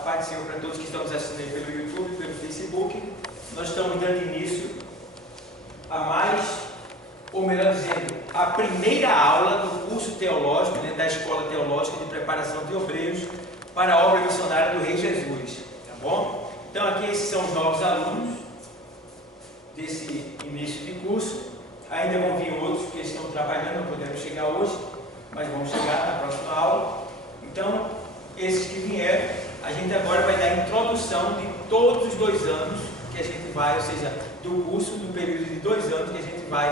paz do Senhor para todos que estão nos assistindo aí pelo YouTube, pelo Facebook. Nós estamos dando início a mais, ou melhor dizendo, a primeira aula do curso teológico, né, da Escola Teológica de Preparação de Obreiros para a Obra Missionária do Rei Jesus. Tá bom? Então aqui esses são os novos alunos desse início de curso. Ainda vão vir outros que estão trabalhando, não podemos chegar hoje, mas vamos chegar na próxima aula. Então, esses que vieram, a gente agora vai dar a introdução de todos os 2 anos que a gente vai, ou seja, do curso, do período de 2 anos que a gente vai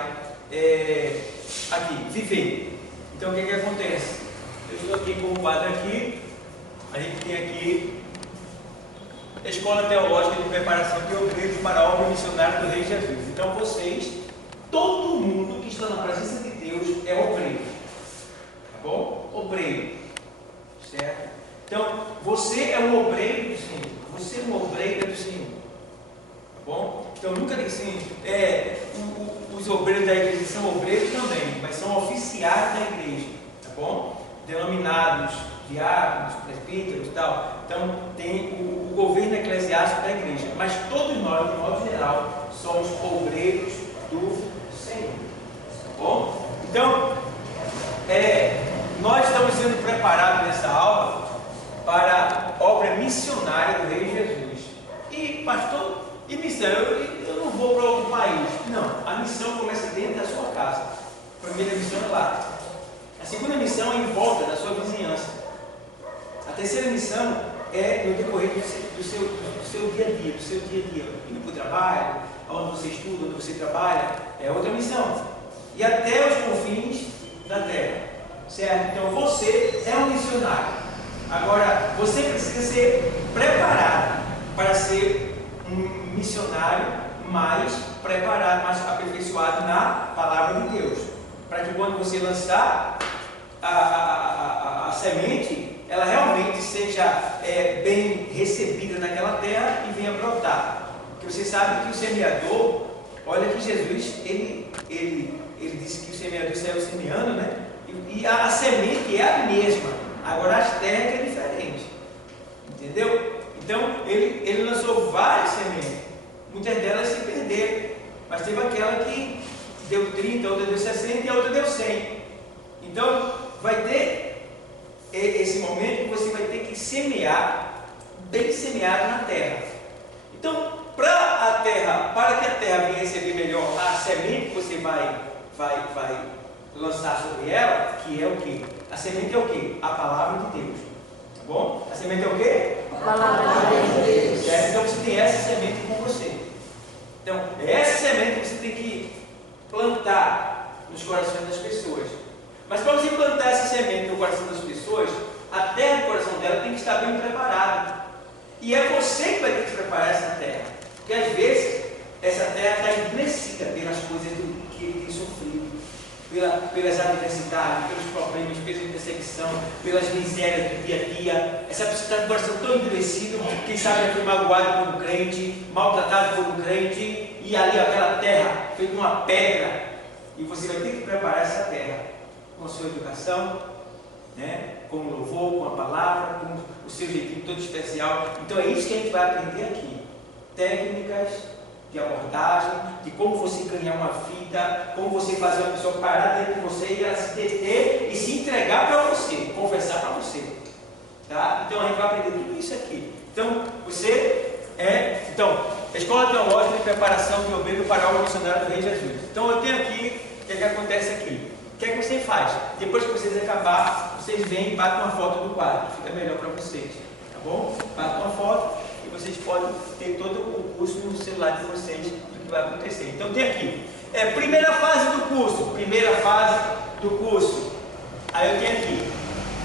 aqui, viver. Então, o que acontece? Eu estou aqui com o quadro aqui, a gente tem aqui a Escola Teológica de Preparação de Obreiros para a Obra Missionária do Rei Jesus. Então, vocês, todo mundo que está na presença de Deus é obreiro. Tá bom? Obreiro. Certo? Então, você é um obreiro do Senhor. Você é um obreiro do Senhor. Tá bom? Então, nunca diga assim, os obreiros da igreja são obreiros também, mas são oficiais da igreja. Tá bom? Denominados diáconos, presbíteros e tal. Então, tem o governo eclesiástico da igreja. Mas todos nós, de modo geral, somos obreiros do Senhor. Tá bom? Então, nós estamos sendo preparados nessa aula para a obra missionária do Rei Jesus. E, pastor, e missão? Eu não vou para outro país. Não, a missão começa dentro da sua casa. A primeira missão é lá. A segunda missão é em volta da sua vizinhança. A terceira missão é no decorrer do seu dia a dia, do seu dia a dia. Indo para o trabalho, onde você estuda, onde você trabalha, é outra missão. E até os confins da terra. Certo? Então você é um missionário. Agora, você precisa ser preparado para ser um missionário mais preparado, mais aperfeiçoado na palavra de Deus. Para que quando você lançar a semente, ela realmente seja bem recebida naquela terra e venha brotar. Porque você sabe que o semeador, olha que Jesus, ele disse que o semeador saiu semeando, né? E a semente é a mesma, agora as terras é diferente, entendeu? Então ele lançou várias sementes, muitas delas se perderam, mas teve aquela que deu 30, outra deu 60 e a outra deu 100. Então vai ter esse momento que você vai ter que semear, bem semeado na terra. Então para que a terra venha receber melhor a semente que você vai lançar sobre ela, que é o que? A semente é o que? A palavra de Deus. Tá bom? A semente é o que? A palavra de Deus. Certo? Então você tem essa semente com você. Então, essa semente você tem que plantar nos corações das pessoas. Mas para você plantar essa semente no coração das pessoas, a terra do coração dela tem que estar bem preparada. E é você que vai ter que preparar essa terra. Porque às vezes essa terra está endurecida pelas coisas que ele tem sofrido. Pelas adversidades, pelos problemas, pela perseguição, pelas misérias do dia a dia. Essa pessoa está com o coração tão endurecido, quem sabe já foi magoado por um crente, maltratado por um crente, e ali aquela terra feita uma pedra. E você vai ter que preparar essa terra com a sua educação, né? Com o louvor, com a palavra, com o seu jeitinho todo especial. Então é isso que a gente vai aprender aqui. Técnicas de abordagem, de como você ganhar uma vida, como você fazer uma pessoa parar dentro de você e ela se deter e se entregar para você, confessar para você. Tá? Então a gente vai aprender tudo isso aqui. Então, a Escola Teológica de Preparação de Obreiro para a Obra Missionária do Rei Jesus. Então eu tenho aqui, o que acontece aqui? O que é que você faz? Depois que vocês acabar, vocês vêm e batem uma foto do quadro, fica melhor para vocês. Tá bom? Batem uma foto. Vocês podem ter todo o curso no celular de vocês do que vai acontecer. Então tem aqui, primeira fase do curso, aí eu tenho aqui,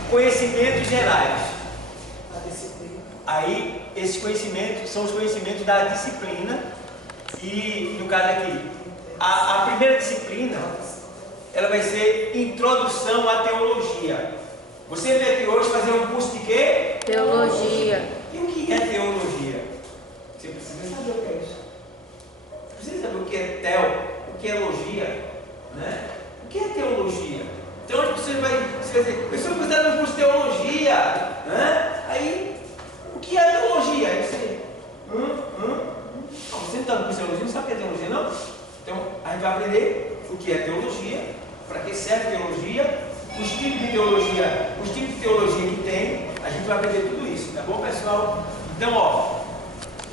conhecimentos gerais. Aí esses conhecimentos são os conhecimentos da disciplina. E no caso aqui, a primeira disciplina, ela vai ser Introdução à Teologia. Você veio aqui hoje fazer um curso de quê? Teologia. E o que é teologia? Você precisa saber o que é isso. Você precisa saber o que é o que é logia, né? O que é teologia? Então você vai dizer, eu estou precisando de um curso de teologia, né? Aí, o que é aprender o que é teologia, para que serve teologia, os tipos de teologia que tem. A gente vai aprender tudo isso, tá bom, pessoal? Então, ó,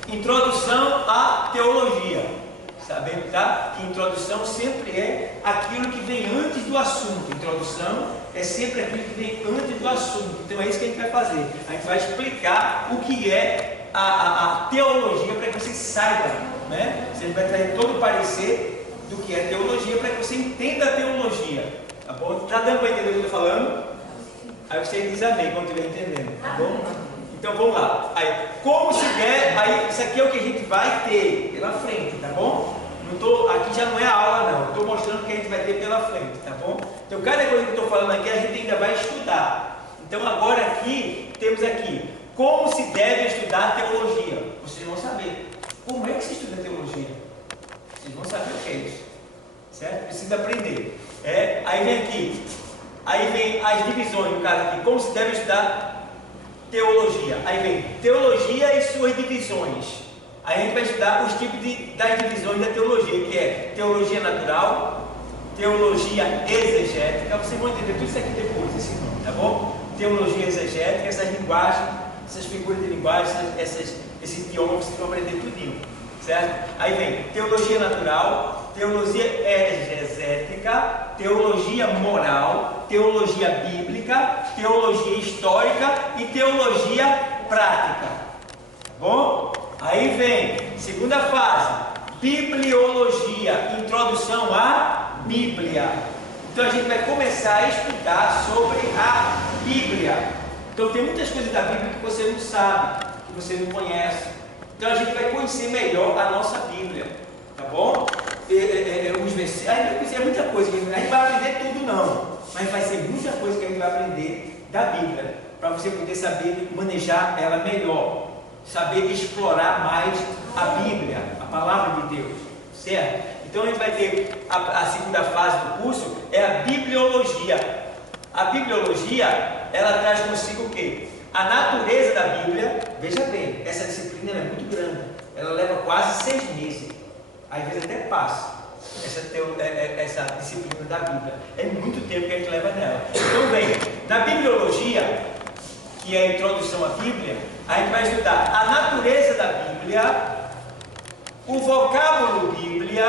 introdução à teologia. Sabendo, tá? Que introdução sempre é aquilo que vem antes do assunto. Introdução é sempre aquilo que vem antes do assunto. Então é isso que a gente vai fazer. A gente vai explicar o que é a teologia para que você saiba, né? Você vai trazer todo o parecer do que é teologia para que você entenda a teologia, tá bom? Tá dando para entender o que eu estou falando? Aí você diz amém quando estiver entendendo, tá bom? Então vamos lá. Aí, como se der, aí isso aqui é o que a gente vai ter pela frente, tá bom? Aqui já não é a aula não, estou mostrando o que a gente vai ter pela frente, tá bom? Então cada coisa que eu estou falando aqui a gente ainda vai estudar. Então agora aqui, temos aqui, como se deve estudar teologia. Vocês vão saber. Como é que se estuda teologia? Vocês vão saber o que é isso, certo? Precisa aprender. Aí vem aqui, aí vem as divisões, no caso aqui, como se deve estudar teologia. Aí vem teologia e suas divisões. Aí a gente vai estudar os tipos das divisões da teologia, que é teologia natural, teologia exegética. Vocês vão entender tudo isso aqui depois, esse nome, tá bom? Teologia exegética, essas linguagens, essas figuras de linguagem, esse idioma, vocês vão aprender tudinho, certo? Aí vem teologia natural, teologia exegética, teologia moral, teologia bíblica, teologia histórica e teologia prática, tá bom? Aí vem, segunda fase, bibliologia, introdução à Bíblia. Então a gente vai começar a estudar sobre a Bíblia. Então tem muitas coisas da Bíblia que você não sabe, que você não conhece. Então a gente vai conhecer melhor a nossa Bíblia, tá bom? Os versículos, é muita coisa, a gente vai aprender tudo não, mas vai ser muita coisa que a gente vai aprender da Bíblia, para você poder saber manejar ela melhor. Saber explorar mais a Bíblia, a palavra de Deus, certo? Então a gente vai ter a segunda fase do curso, é a bibliologia. A bibliologia, ela traz consigo o quê? A natureza da Bíblia. Veja bem, essa disciplina é muito grande, ela leva quase 6 meses, às vezes até passa, essa disciplina da Bíblia, é muito tempo que a gente leva nela. Então vem, na bibliologia, que é a introdução à Bíblia, a gente vai estudar a natureza da Bíblia, o vocábulo Bíblia,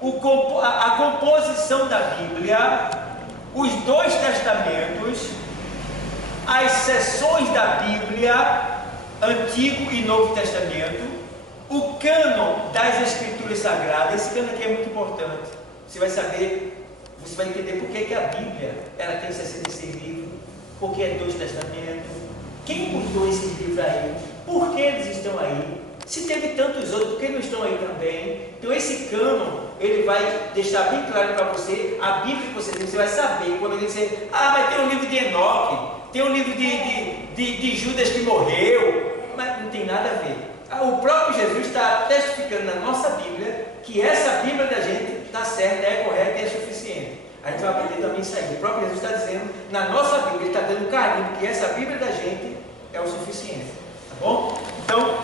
a composição da Bíblia, os 2 testamentos, as seções da Bíblia, Antigo e Novo Testamento, o cânon das Escrituras Sagradas. Esse cânon aqui é muito importante. Você vai saber, você vai entender por que a Bíblia ela tem 66 livros, por que é 2 testamentos, quem mudou esses livros aí, por que eles estão aí, se teve tantos outros, por que não estão aí também? Então esse cânon, ele vai deixar bem claro para você, a Bíblia que você tem, você vai saber, quando ele dizer, mas tem um livro de Enoque, tem um livro de Judas que morreu, mas não tem nada a ver. O próprio Jesus está testificando na nossa Bíblia, que essa Bíblia da gente está certa, é correta e é suficiente. A gente vai aprender também isso aí. O próprio Jesus está dizendo, na nossa Bíblia, ele está dando carinho, que essa Bíblia da gente é o suficiente, tá bom? Então,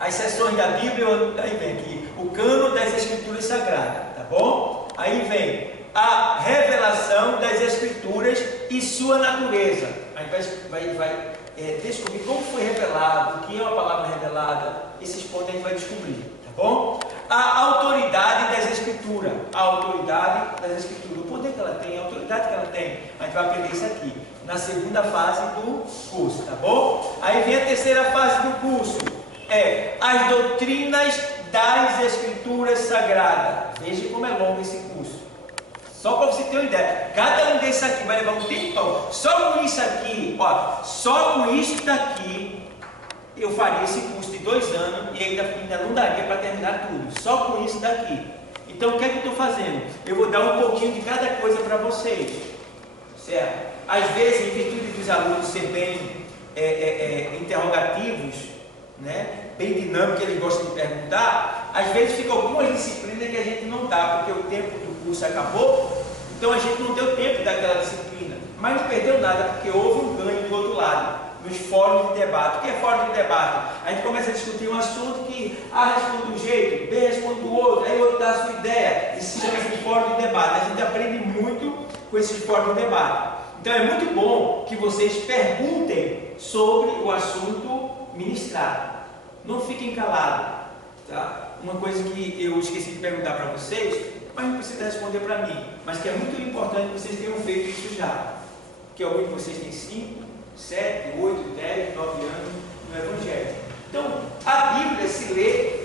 as seções da Bíblia, aí vem aqui, o cânon das Escrituras Sagradas, tá bom? Aí vem a revelação das Escrituras e sua natureza. A gente vai descobrir como foi revelado, o que é uma palavra revelada, esses pontos a gente vai descobrir, tá bom? A autoridade das Escrituras, o poder que ela tem, a autoridade que ela tem, a gente vai aprender isso aqui, na segunda fase do curso, tá bom? Aí vem a terceira fase do curso, as doutrinas das Escrituras Sagradas. Veja como é longo esse curso, só para você ter uma ideia, cada um desses aqui vai levar um tempão, só com isso aqui, só com isso daqui, eu faria esse curso de 2 anos e ainda não daria para terminar tudo, só com isso daqui. Então o que é que eu estou fazendo? Eu vou dar um pouquinho de cada coisa para vocês, certo? Às vezes, em virtude dos alunos ser bem interrogativos, né? Bem dinâmicos, eles gostam de perguntar, às vezes fica algumas disciplinas que a gente não dá, porque o tempo do curso acabou, então a gente não deu tempo daquela disciplina, mas não perdeu nada, porque houve um ganho do outro lado. nos fóruns de debate. O que é fórum de debate? A gente começa a discutir um assunto que A responde de um jeito, B responde do outro, aí o outro dá a sua ideia. Isso se chama de fórum de debate. A gente aprende muito com esses fóruns de debate. Então é muito bom que vocês perguntem sobre o assunto ministrado. Não fiquem calados. Tá? Uma coisa que eu esqueci de perguntar para vocês, mas não precisa responder para mim, mas que é muito importante que vocês tenham feito isso já. Que alguns de vocês têm 5, 7, 8, 10, 9 anos no Evangelho. Então, a Bíblia se lê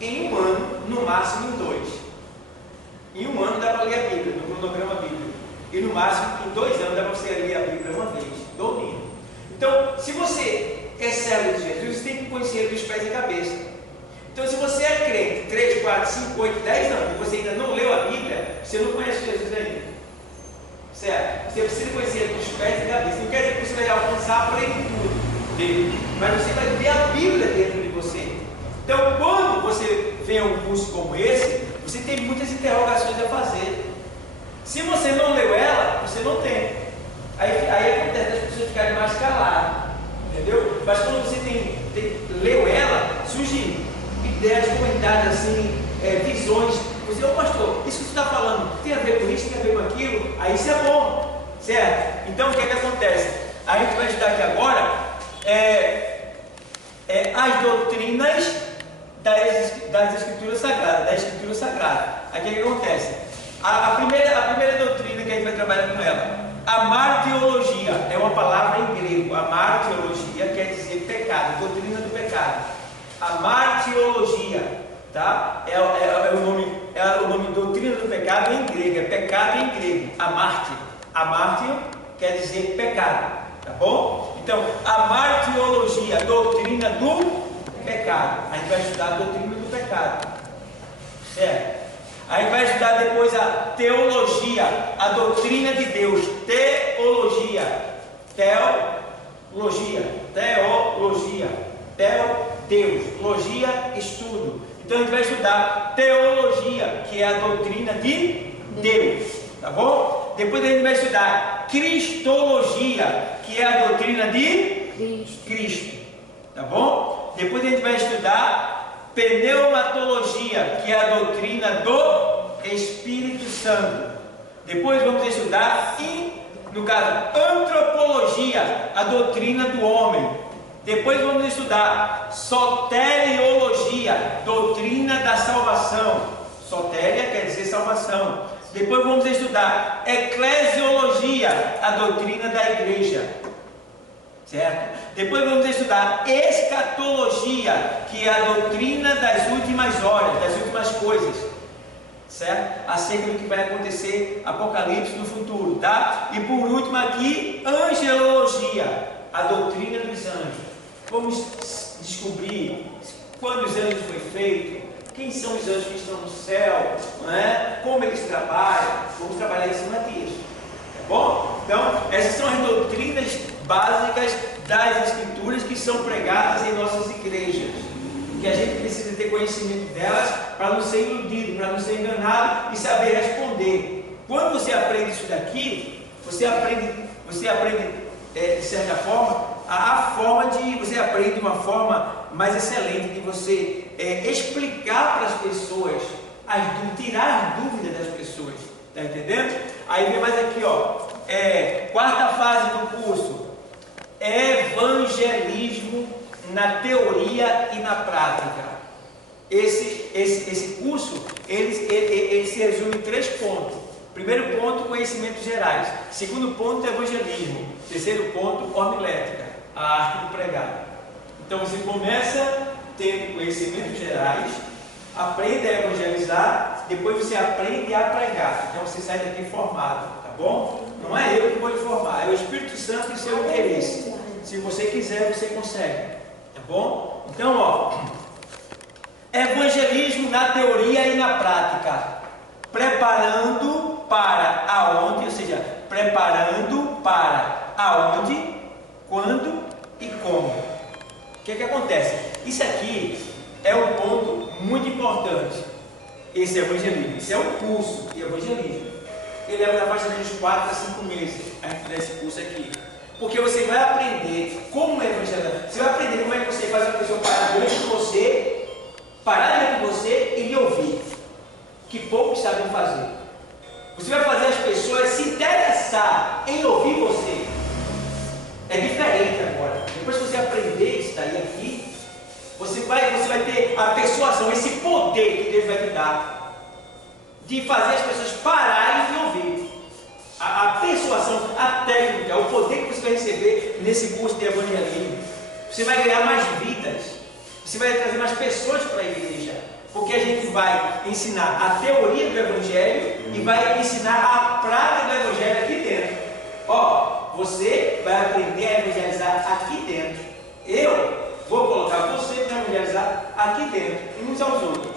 em um ano, no máximo em 2. Em um ano dá para ler a Bíblia, no cronograma bíblico. E no máximo em 2 anos dá para você ler a Bíblia uma vez, domínio. Então, se você é servo de Jesus, você tem que conhecer ele dos pés e cabeça. Então, se você é crente 3, 4, 5, 8, 10 anos e você ainda não leu a Bíblia, você não conhece Jesus ainda. Certo? Você precisa conhecer ele dos pés e cabeça. Não quer dizer que você vai alcançar a plenitude dele, mas você vai ver a Bíblia dentro de você. Então, quando você vem a um curso como esse, você tem muitas interrogações a fazer. Se você não leu ela, você não tem. Aí acontece as pessoas ficarem mais caladas. Entendeu? Mas quando você leu ela, surgem ideias, comentários assim, visões. Você, pastor, isso que você está falando tem a ver com isso, tem a ver com aquilo? Aí isso é bom, certo? Então o que é que acontece? A gente vai estudar aqui agora as doutrinas das Escrituras Sagradas, da Escritura Sagrada. Aí o que é que acontece? A primeira doutrina que a gente vai trabalhar com ela, a martiologia, é uma palavra em grego. A martiologia quer dizer pecado, doutrina do pecado. A martiologia, tá? É o nome doutrina do pecado em grego, é pecado em grego. A mártir quer dizer pecado, tá bom? Então, a martiologia, a doutrina do pecado. A gente vai estudar a doutrina do pecado, certo? Aí vai estudar depois a teologia, a doutrina de Deus. Deus, logia, estudo. Então a gente vai estudar teologia, que é a doutrina de Deus, tá bom? Depois a gente vai estudar cristologia, que é a doutrina de Cristo, tá bom? Depois a gente vai estudar pneumatologia, que é a doutrina do Espírito Santo. Depois vamos estudar, no caso, antropologia, a doutrina do homem. Depois vamos estudar soteriologia, doutrina da salvação. Sotéria quer dizer salvação. Depois vamos estudar eclesiologia, a doutrina da igreja, certo? Depois vamos estudar escatologia, que é a doutrina das últimas horas, das últimas coisas, certo? Acerca do que vai acontecer, Apocalipse no futuro, tá? E por último aqui, angelologia, a doutrina dos anjos. Vamos descobrir quando os anjos foi feito, quem são os anjos que estão no céu, não é? Como eles trabalham. Vamos trabalhar em cima disso, tá bom? Então, essas são as doutrinas básicas das Escrituras que são pregadas em nossas igrejas, que a gente precisa ter conhecimento delas para não ser iludido, para não ser enganado e saber responder. Quando você aprende isso daqui, você aprende de certa forma, você aprende de uma forma mais excelente de você explicar para as pessoas, tirar as dúvidas das pessoas, tá entendendo? Aí vem mais aqui, ó, quarta fase do curso, evangelismo na teoria e na prática. Esse curso, ele se resume em 3 pontos. Primeiro ponto, conhecimentos gerais. Segundo ponto, evangelismo. Terceiro ponto, homilética, a arte do pregar. Então você começa tendo conhecimentos gerais, aprende a evangelizar, depois você aprende a pregar. Então você sai daqui formado, tá bom? Não é eu que vou lhe formar, é o Espírito Santo e seu interesse. Se você quiser, você consegue, tá bom? Então, ó, evangelismo na teoria e na prática. Preparando para aonde, ou seja, preparando para aonde, quando e como. O que acontece? Isso aqui é um ponto muito importante. Esse evangelismo, isso é um curso de evangelismo. Ele leva na faixa de uns 4 a 5 meses a gente dar esse curso aqui. Porque você vai aprender como evangelizar. Você vai aprender como é que você faz a pessoa parar diante de você, e lhe ouvir. Que poucos sabem fazer. Você vai fazer as pessoas se interessar em ouvir você. É diferente agora. Depois que você aprender isso daí aqui, você vai ter a persuasão, esse poder que Deus vai te dar, de fazer as pessoas pararem de ouvir. A persuasão, a técnica, o poder que você vai receber nesse curso de evangelismo. Você vai ganhar mais vidas. Você vai trazer mais pessoas para a igreja. Porque a gente vai ensinar a teoria do evangelho e vai ensinar a prática do evangelho aqui dentro. Ó, você vai aprender a evangelizar aqui dentro. Eu vou colocar você para evangelizar aqui dentro, uns aos outros.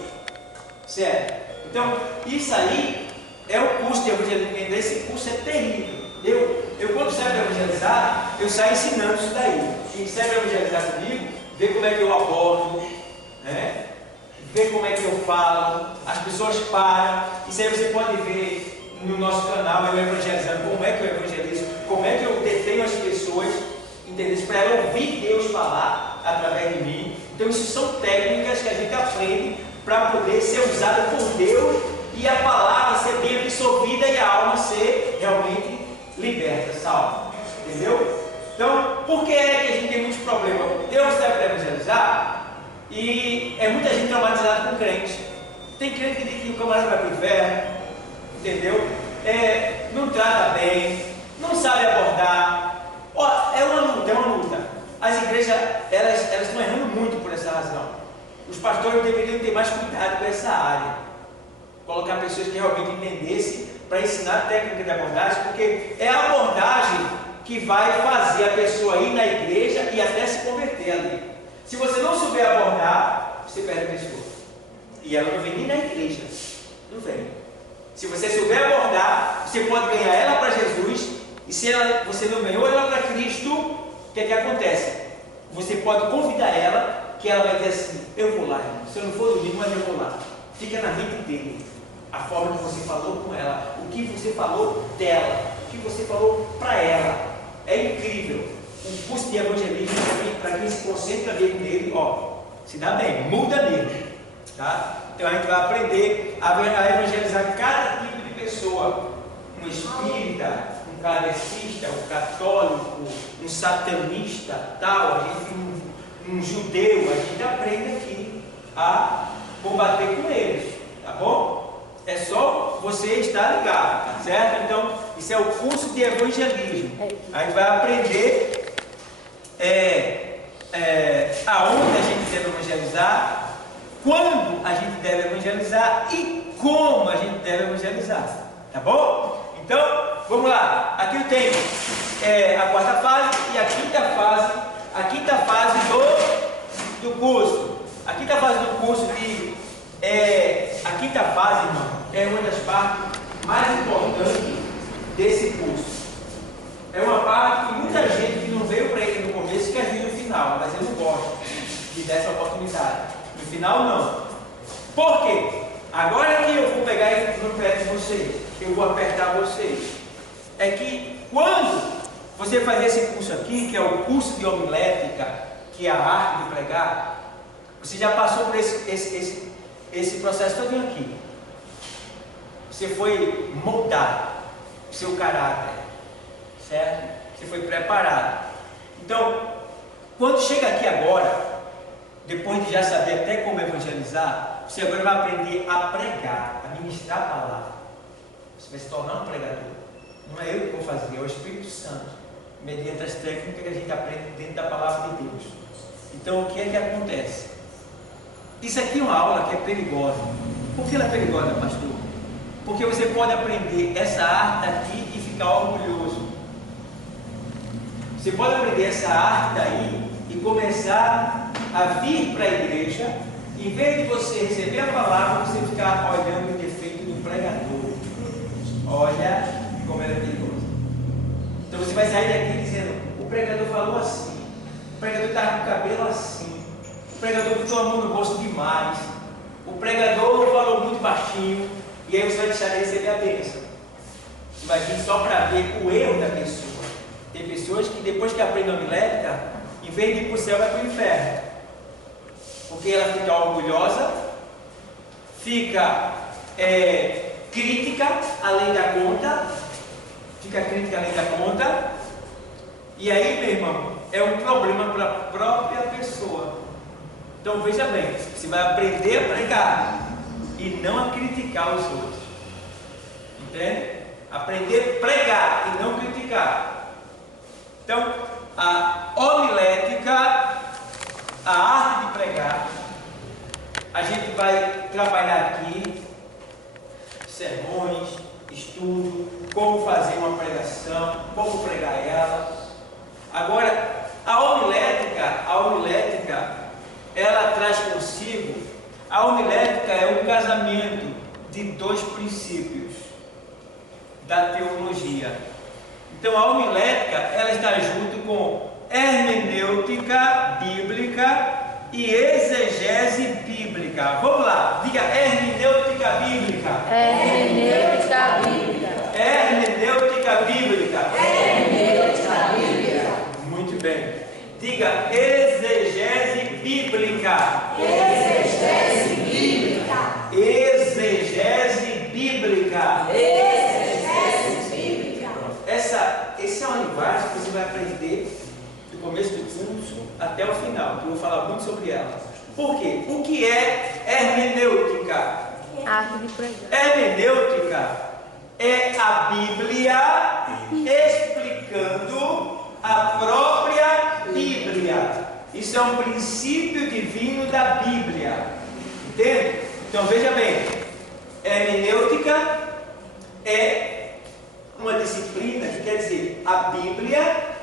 Certo? Então, isso aí é o curso de evangelismo. Esse curso é terrível. Eu quando saio para evangelizar, eu saio ensinando isso daí. Quem sai para evangelizar comigo, vê como é que eu abordo, né? Vê como é que eu falo, as pessoas param. Isso aí você pode ver no nosso canal, eu evangelizando, como é que eu evangelizo, como é que eu detenho as pessoas, entendeu? Para ela ouvir Deus falar através de mim. Então isso são técnicas que a gente aprende para poder ser usada por Deus e a palavra ser bem absorvida e a alma ser realmente liberta, salva. Entendeu? Então, por que é que a gente tem muitos problemas? Deus serve para evangelizar e é muita gente traumatizada com crente. Tem crente que diz que o camarada vai para o inferno, entendeu? Não trata bem, não sabe abordar. Ó, é uma luta. As igrejas, elas estão errando muito por essa razão. Os pastores deveriam ter mais cuidado com essa área. Colocar pessoas que realmente entendessem para ensinar a técnica de abordagem, porque é a abordagem que vai fazer a pessoa ir na igreja e até se converter ali. Se você não souber abordar, você perde a pessoa. E ela não vem nem na igreja. Não vem. Se você souber abordar, você pode ganhar ela para Jesus. E se você não ganhou ela para Cristo, o que é que acontece? Você pode convidar ela, que ela vai dizer assim: eu vou lá, irmão. Se eu não for domingo, mas eu vou lá. Fica na mente dele. A forma que você falou com ela, o que você falou dela, o que você falou para ela. É incrível. O curso de evangelismo, para quem se concentra mesmo nele, ó, se dá bem, muda mesmo. Tá? Então a gente vai aprender a evangelizar cada tipo de pessoa. Um espírita, um kardecista, um católico, um satanista, tal. A gente, um judeu, a gente aprende aqui a combater com eles. Tá bom? É só você estar ligado, tá certo? Então, isso é o curso de evangelismo. A gente vai aprender aonde a gente deve evangelizar, quando a gente deve evangelizar e como a gente deve evangelizar. Tá bom? Então, vamos lá. Aqui eu tenho a quarta fase e a quinta fase do curso. A quinta fase do curso a quinta fase, irmão, é uma das partes mais importantes desse curso. É uma parte que muita gente que não veio para ele no começo quer vir no final, mas eu não gosto de dar essa oportunidade. No final, não. Por quê? Agora que eu vou pegar e no pé de vocês, que eu vou apertar vocês, é que quando você fazer esse curso aqui, que é o curso de homilética, que é a arte de pregar, você já passou por esse processo todo aqui. Você foi moldado, o seu caráter, certo? Você foi preparado. Então, quando chega aqui agora, depois de já saber até como evangelizar, você agora vai aprender a pregar, a ministrar a palavra. Você vai se tornar um pregador. Não é eu que vou fazer, é o Espírito Santo, mediante as técnicas que a gente aprende dentro da palavra de Deus. Então, o que é que acontece? Isso aqui é uma aula que é perigosa. Por que ela é perigosa, pastor? Porque você pode aprender essa arte aqui e ficar orgulhoso. Você pode aprender essa arte daí e começar a vir para a igreja, em vez de você receber a palavra, você ficar olhando o defeito do pregador. Olha como ela é perigosa. Então você vai sair daqui dizendo: o pregador falou assim, o pregador estava com o cabelo assim, o pregador botou a mão no bolso demais, o pregador falou muito baixinho, e aí você vai deixar de receber a bênção. Você vai vir só para ver o erro da pessoa. Tem pessoas pessoas que depois que aprendem a homilética, em vez de ir para o céu, vai para o inferno. Porque ela fica orgulhosa, fica crítica além da conta, e aí, meu irmão, é um problema para a própria pessoa. Então veja bem, você vai aprender a pregar e não a criticar os outros. Entende? Aprender a pregar e não criticar. Então, a homilética, a arte de pregar, a gente vai trabalhar aqui sermões, estudo, como fazer uma pregação, como pregar ela. Agora, a homilética, ela traz consigo, a homilética é um casamento de dois princípios da teologia. Então, a homilética, ela está junto com hermenêutica bíblica e exegese bíblica. Vamos lá, diga hermenêutica bíblica. Hermenêutica bíblica. Hermenêutica bíblica. Hermenêutica bíblica. Muito bem. Diga exegese bíblica. Exegese bíblica. Exegese bíblica. Exegese bíblica. Essa é uma linguagem que você vai aprender do começo do curso até o final, que eu vou falar muito sobre ela. Por quê? O que é hermenêutica? Arte de pregar. Hermenêutica é a Bíblia explicando a própria Bíblia. Isso é um princípio divino da Bíblia. Entende? Então veja bem, hermenêutica é uma disciplina que quer dizer a Bíblia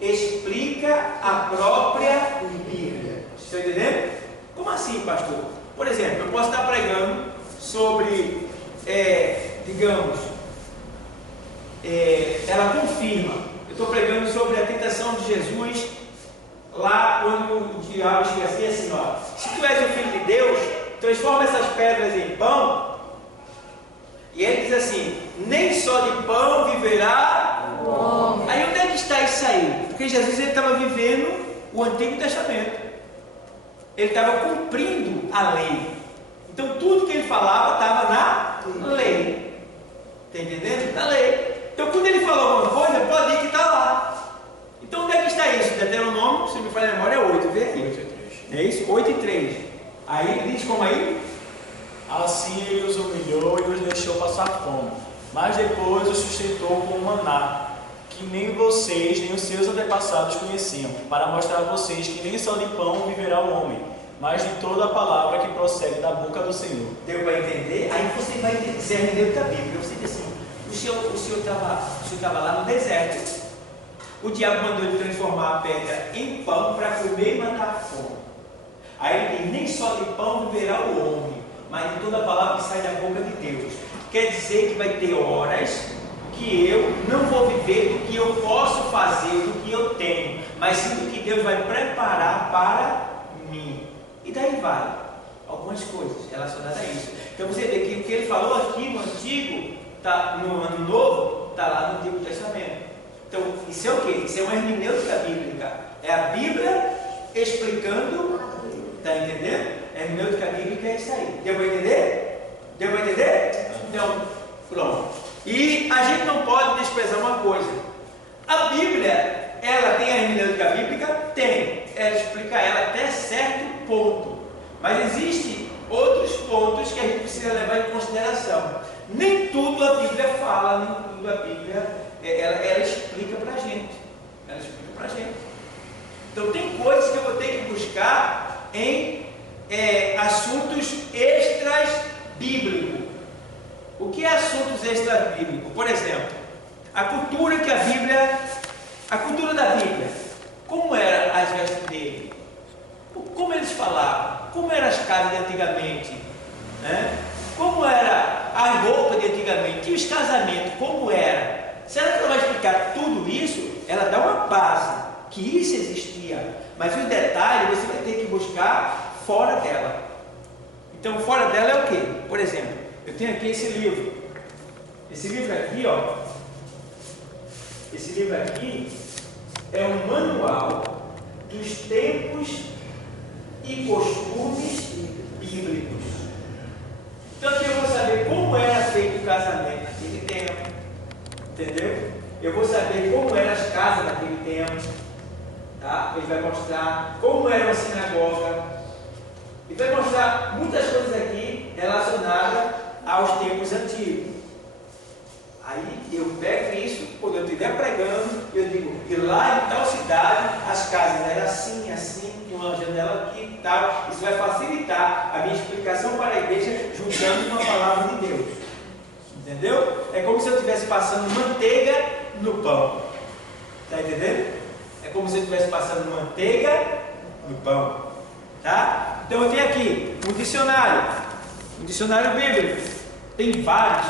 explica a própria Bíblia. Vocês estão entendendo? Como assim, pastor? Por exemplo, eu posso estar pregando sobre, ela confirma. Eu estou pregando sobre a tentação de Jesus lá quando o diabo chega assim, ó, se tu és o Filho de Deus, transforma essas pedras em pão. E ele diz assim, nem só de pão viverá o homem. Aí onde é que está isso aí? Porque Jesus estava vivendo o Antigo Testamento. Ele estava cumprindo a lei. Então tudo que ele falava estava na lei. Está entendendo? Na lei. Então quando ele falou alguma coisa, pode ir que está lá. Então onde é que está isso? Deuteronômio, se me falha a memória, é 8. Vê aí. É isso? 8:3. Aí ele diz como aí? Assim ele os humilhou e os deixou passar fome, mas depois os sustentou com maná, que nem vocês nem os seus antepassados conheciam, para mostrar a vocês que nem só de pão viverá o homem, mas de toda a palavra que procede da boca do Senhor. Deu para entender? Aí você vai entender, você entendeu da Bíblia. Você diz assim, o senhor estava lá no deserto. O diabo mandou ele transformar a pedra em pão para comer e matar a fome. Aí ele diz, nem só de pão viverá o homem, mas de toda a palavra que sai da boca de Deus. Quer dizer que vai ter horas que eu não vou viver do que eu posso fazer, do que eu tenho, mas sim do que Deus vai preparar para mim. E daí vai algumas coisas relacionadas a isso. Então você vê que o que ele falou aqui no Antigo, no Ano Novo, está lá no Antigo Testamento. Então isso é o quê? Isso é uma hermenêutica bíblica. É a Bíblia explicando. Está entendendo? Hermenêutica bíblica é isso aí. Deu para entender? Deu para entender? Então, pronto. E a gente não pode desprezar uma coisa. A Bíblia, ela tem a hermenêutica bíblica? Tem. Ela explica ela até certo ponto. Mas existem outros pontos que a gente precisa levar em consideração. Nem tudo a Bíblia fala, nem tudo a Bíblia, ela explica para a gente. Ela explica para a gente. Então tem coisas que eu vou ter que buscar em assuntos extras bíblicos. O que é assuntos extras bíblicos? Por exemplo, a cultura da Bíblia, como eram as vestes dele, como eles falavam, como eram as casas de antigamente, né? Como era a roupa de antigamente, e os casamentos, como era. Será que ela vai explicar tudo isso? Ela dá uma base, que isso existia, mas os detalhes você vai ter que buscar fora dela. Então fora dela é o quê? Por exemplo, eu tenho aqui esse livro aqui, ó, esse livro aqui é um manual dos tempos e costumes bíblicos. Então aqui eu vou saber como era feito o casamento naquele tempo, entendeu? Eu vou saber como eram as casas naquele tempo, tá? Ele vai mostrar como era uma sinagoga, e vai mostrar muitas coisas aqui relacionadas aos tempos antigos. Aí eu pego isso, quando eu estiver pregando, eu digo, e lá em tal cidade as casas eram assim, assim, tinha uma janela aqui e tal. Isso vai facilitar a minha explicação para a igreja, juntando com a palavra de Deus. Entendeu? É como se eu estivesse passando manteiga no pão. Está entendendo? É como se eu estivesse passando manteiga no pão. Tá? Então eu tenho aqui um dicionário bíblico. Tem vários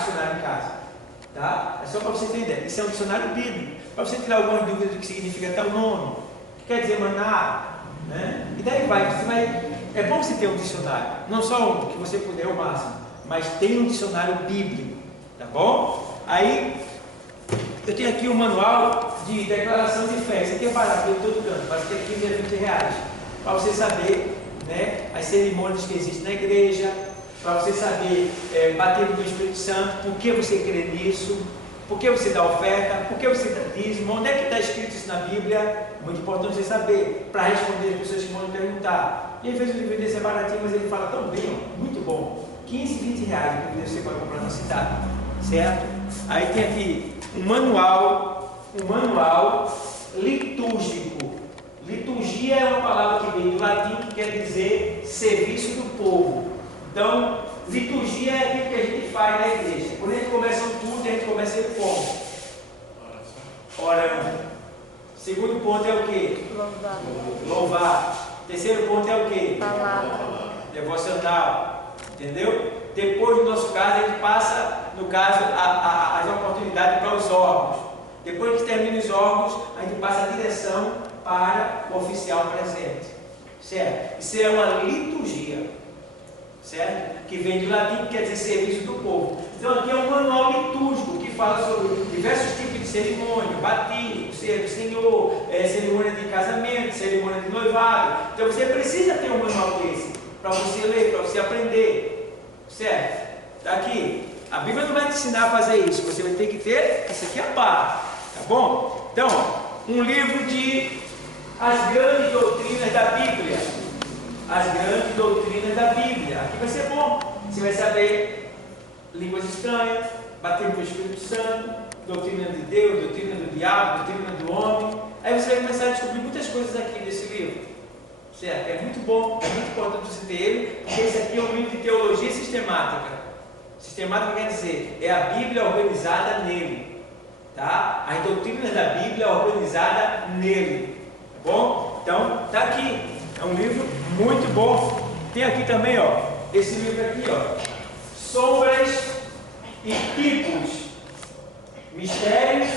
dicionários em casa, tá? É só para você ter ideia. Isso é um dicionário bíblico, para você tirar algumas dúvidas do que significa tal nome, o que quer dizer maná, né? E daí vai. É bom você ter um dicionário, não só um que você puder o máximo, mas tem um dicionário bíblico, tá bom? Aí eu tenho aqui um manual de declaração de fé. Isso aqui é barato, eu todo canto, mas tem aqui R$20, para você saber, né, as cerimônias que existem na igreja. Para você saber, bater no Espírito Santo, por que você crê nisso, por que você dá oferta, por que você dá dízimo, onde é que está escrito isso na Bíblia? Muito importante você saber, para responder as pessoas que vão lhe perguntar. E às vezes o livro desse é baratinho, mas ele fala tão bem, ó, muito bom. R$15, R$20 que você pode comprar na cidade, certo? Aí tem aqui um manual litúrgico. Liturgia é uma palavra que vem do latim que quer dizer serviço do povo. Então, liturgia é aquilo que a gente faz na igreja. Quando a gente começa um culto, a gente começa ele como? Orando. Segundo ponto é o quê? Louvar. Terceiro ponto é o quê? Palavra. Devocional. Entendeu? Depois, no nosso caso, a gente passa, no caso, as oportunidades para os órgãos. Depois que termina os órgãos, a gente passa a direção para o oficial presente. Certo? Isso é uma liturgia. Certo? Que vem do latim, que quer dizer serviço do povo. Então aqui é um manual litúrgico que fala sobre diversos tipos de cerimônia, batismo, Senhor, cerimônia de casamento, cerimônia de noivado. Então você precisa ter um manual desse, para você ler, para você aprender. Certo? Está aqui. A Bíblia não vai te ensinar a fazer isso, você vai ter que ter isso aqui a par. Tá bom? Então, um livro de As Grandes Doutrinas da Bíblia. As grandes doutrinas da Bíblia. Aqui vai ser bom. Você vai saber línguas estranhas, bater com o Espírito Santo, doutrina de Deus, doutrina do diabo, doutrina do homem. Aí você vai começar a descobrir muitas coisas aqui nesse livro. Certo? É muito bom, é muito importante você ter ele, porque esse aqui é um livro de teologia sistemática. Sistemática quer dizer, é a Bíblia organizada nele. Tá? As doutrinas da Bíblia organizada nele. Tá bom? Então, está aqui. É um livro muito bom. Tem aqui também, ó, esse livro aqui, ó, Sombras e Tipos, Mistérios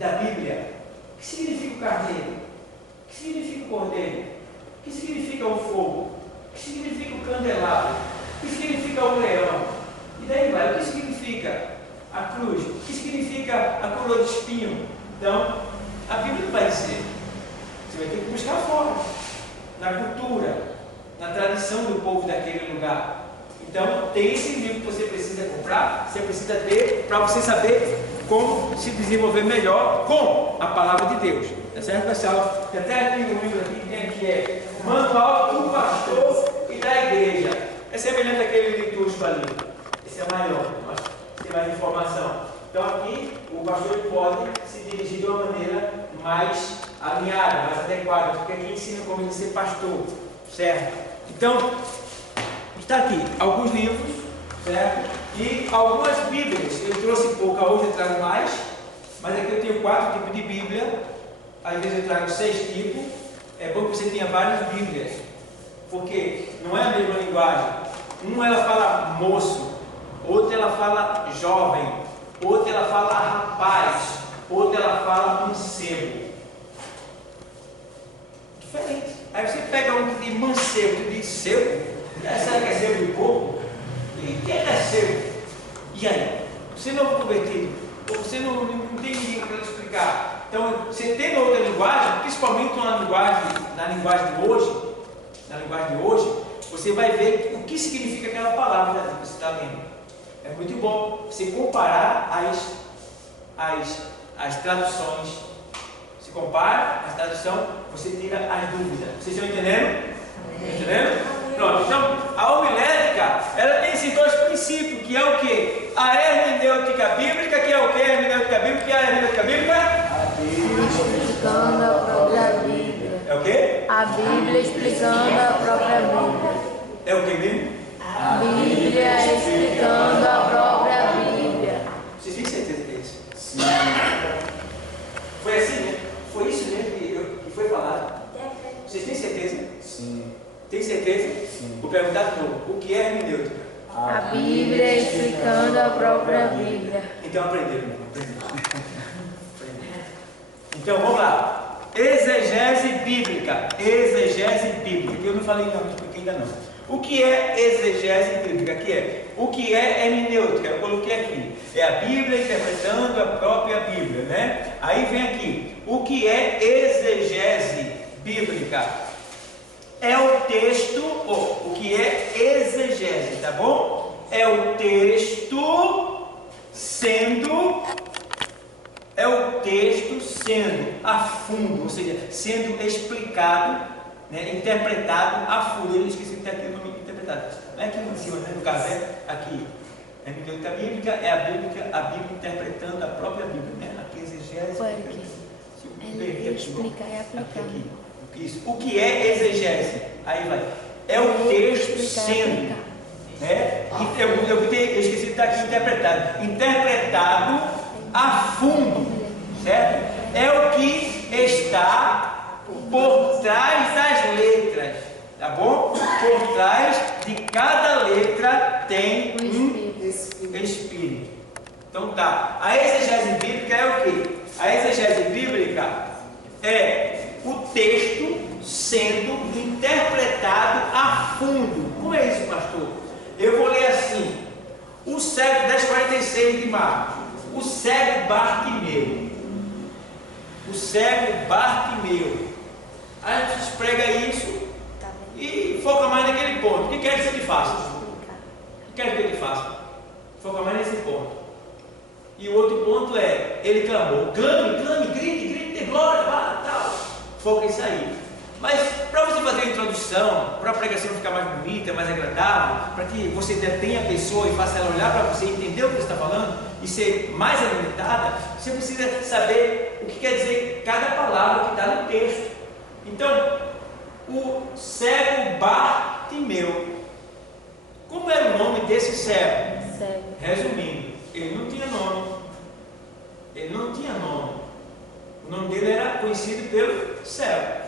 da Bíblia. O que significa o carneiro? O que significa o cordeiro? O que significa o fogo? O que significa o candelabro? O que significa o leão? E daí vai, o que significa a cruz? O que significa a coroa de espinho? Então, a Bíblia não vai dizer. Você vai ter que buscar fora, na cultura, na tradição do povo daquele lugar. Então, tem esse livro que você precisa comprar, você precisa ter, para você saber como se desenvolver melhor com a palavra de Deus. Tá certo, pessoal? Tem até aqui um livro aqui, tem aqui, é Manual do Pastor e da Igreja. É semelhante àquele litúrgico ali. Esse é maior, mas tem mais informação. Então, aqui, o pastor pode se dirigir de uma maneira mais alinhada, mais adequada, porque aqui ensina como ele ser pastor, certo? Então, está aqui alguns livros, certo? E algumas Bíblias. Eu trouxe pouca, hoje eu trago mais, mas aqui eu tenho 4 tipos de Bíblia, às vezes eu trago 6 tipos. É bom que você tenha várias Bíblias, porque não é a mesma linguagem. Uma ela fala moço, outra ela fala jovem, outra ela fala rapaz, outra ela fala mancebo. Diferente. Aí você pega um que diz mancebo, que diz sebo. Será que é sebo de povo? E quem é sebo? E aí? Você não é convertido? Ou você não tem ninguém para explicar? Então, você tem outra linguagem, principalmente na linguagem de hoje, você vai ver o que significa aquela palavra que você está lendo. É muito bom você comparar as traduções. Você compara as traduções, você tira as dúvidas. Vocês estão entendendo? Entendendo? Pronto, então a homilética, ela tem esses dois princípios, que é o que? A hermenêutica bíblica, que é o que? A hermenêutica bíblica, que é a hermenêutica bíblica? Explicando a própria Bíblia. É o quê? A Bíblia explicando a própria Bíblia. É o que mesmo? A Bíblia explicando a própria Bíblia. Vocês têm certeza que é isso? Sim. Foi assim, né? Foi isso mesmo que foi falado? Vocês têm certeza? Sim. Tem certeza? Sim. Vou perguntar de novo. O que é hermenêutica? A Bíblia explicando a própria Bíblia. Então aprenderam. Então vamos lá. Exegese bíblica. Exegese bíblica. Eu não falei não, porque ainda não. O que é exegese bíblica? Que é? O que é hermenêutica? Eu coloquei aqui. É a Bíblia interpretando a própria Bíblia, né? Aí vem aqui. O que é exegese bíblica? É o texto, o que é exegese, tá bom? É o texto sendo a fundo, ou seja, sendo explicado, né, interpretado a fundo. Eu esqueci de ter aqui o nome interpretado. Não é aqui em cima, né? No caso é aqui. A hermenêutica bíblica é a Bíblia interpretando a própria Bíblia, né? Aqui exegese. Foi aqui. Ele explica e aplicar. Isso. O que é exegese? Aí vai. É o texto sendo. Né? Eu esqueci de estar aqui interpretado. Interpretado a fundo. Certo? É o que está por trás das letras. Tá bom? Por trás de cada letra tem um espírito. Então tá. A exegese bíblica é o quê? A exegese bíblica é o texto sendo interpretado a fundo. Como é isso, pastor? Eu vou ler assim. O cego, 10:46 de Marcos. O cego Bartimeu. O cego Bartimeu. Aí a gente prega isso e foca mais naquele ponto. O que quer que ele faça? O que quer que ele faça? Foca mais nesse ponto. E o outro ponto é, ele clamou. Clame, grite, glória, tal. Foca isso aí. Mas para você fazer a introdução, para a pregação ficar mais bonita, mais agradável, para que você detenha a pessoa e faça ela olhar para você, entender o que você está falando e ser mais alimentada, você precisa saber o que quer dizer cada palavra que está no texto. Então, o cego Bartimeu. Como era o nome desse cego? Resumindo, ele não tinha nome. O nome dele era conhecido pelo cego.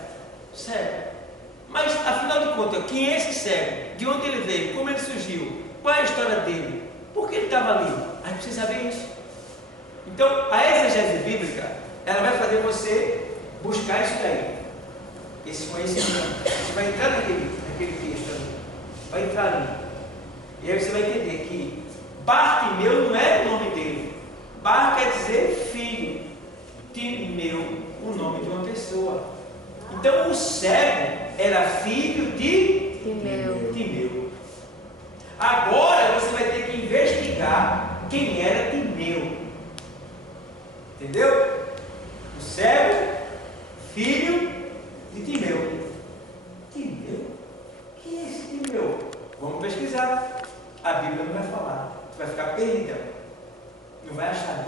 Mas, afinal de contas, quem é esse cego? De onde ele veio? Como ele surgiu? Qual é a história dele? Por que ele estava ali? A gente precisa saber isso. Então, a exegese bíblica, ela vai fazer você buscar isso daí. Esse conhecimento. Você vai entrar naquele texto ali. Vai entrar ali. E aí você vai entender que Bartimeu não é o nome dele. Bar quer dizer filho. Timeu, o nome de uma pessoa. Então o cego era filho de Timeu. Agora você vai ter que investigar quem era Timeu. Entendeu? O cego, filho de Timeu. Timeu? Quem é esse Timeu? Vamos pesquisar. A Bíblia não vai falar. Você vai ficar perdida. Não vai achar.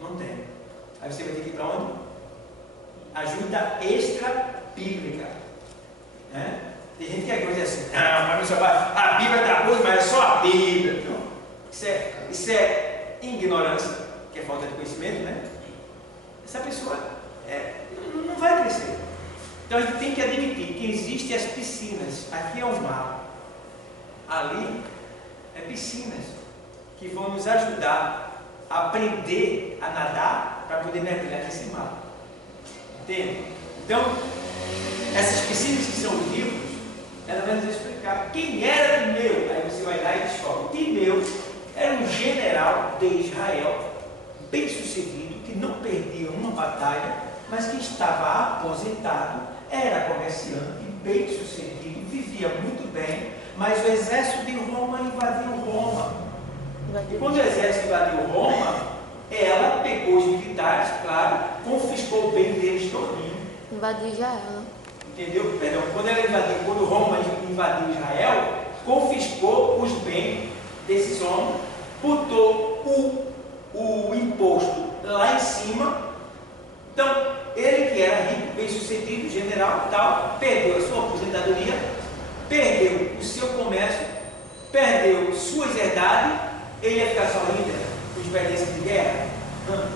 Não tem. Aí você vai ter que ir para onde? Ajuda extra bíblica. Né? Tem gente que é coisa assim, não, mas a Bíblia está coisa, mas é só a Bíblia. Não. Isso é ignorância, que é falta de conhecimento, né? Essa pessoa não vai crescer. Então a gente tem que admitir que existem as piscinas. Aqui é o mar. Ali é piscinas que vão nos ajudar a aprender a nadar para poder mergulhar nesse mar. Entende? Então, essas piscinas que são livros, ela vai nos explicar quem era Timeu. Aí você vai lá e descobre. Timeu era um general de Israel, bem sucedido, que não perdia uma batalha, mas que estava aposentado, era comerciante, bem sucedido, vivia muito bem, mas o exército de Roma invadiu Roma. E quando o exército invadiu Roma, ela pegou os militares, claro, confiscou o bem deles todinho. Invadiu Israel. Entendeu? Perdão, quando Roma invadiu Israel, confiscou os bens desses homens, botou o imposto lá em cima. Então, ele que era rico, bem sucedido, general e tal, perdeu a sua aposentadoria, perdeu o seu comércio, perdeu suas herdades, ele ia ficar só líder com experiência de guerra. Não.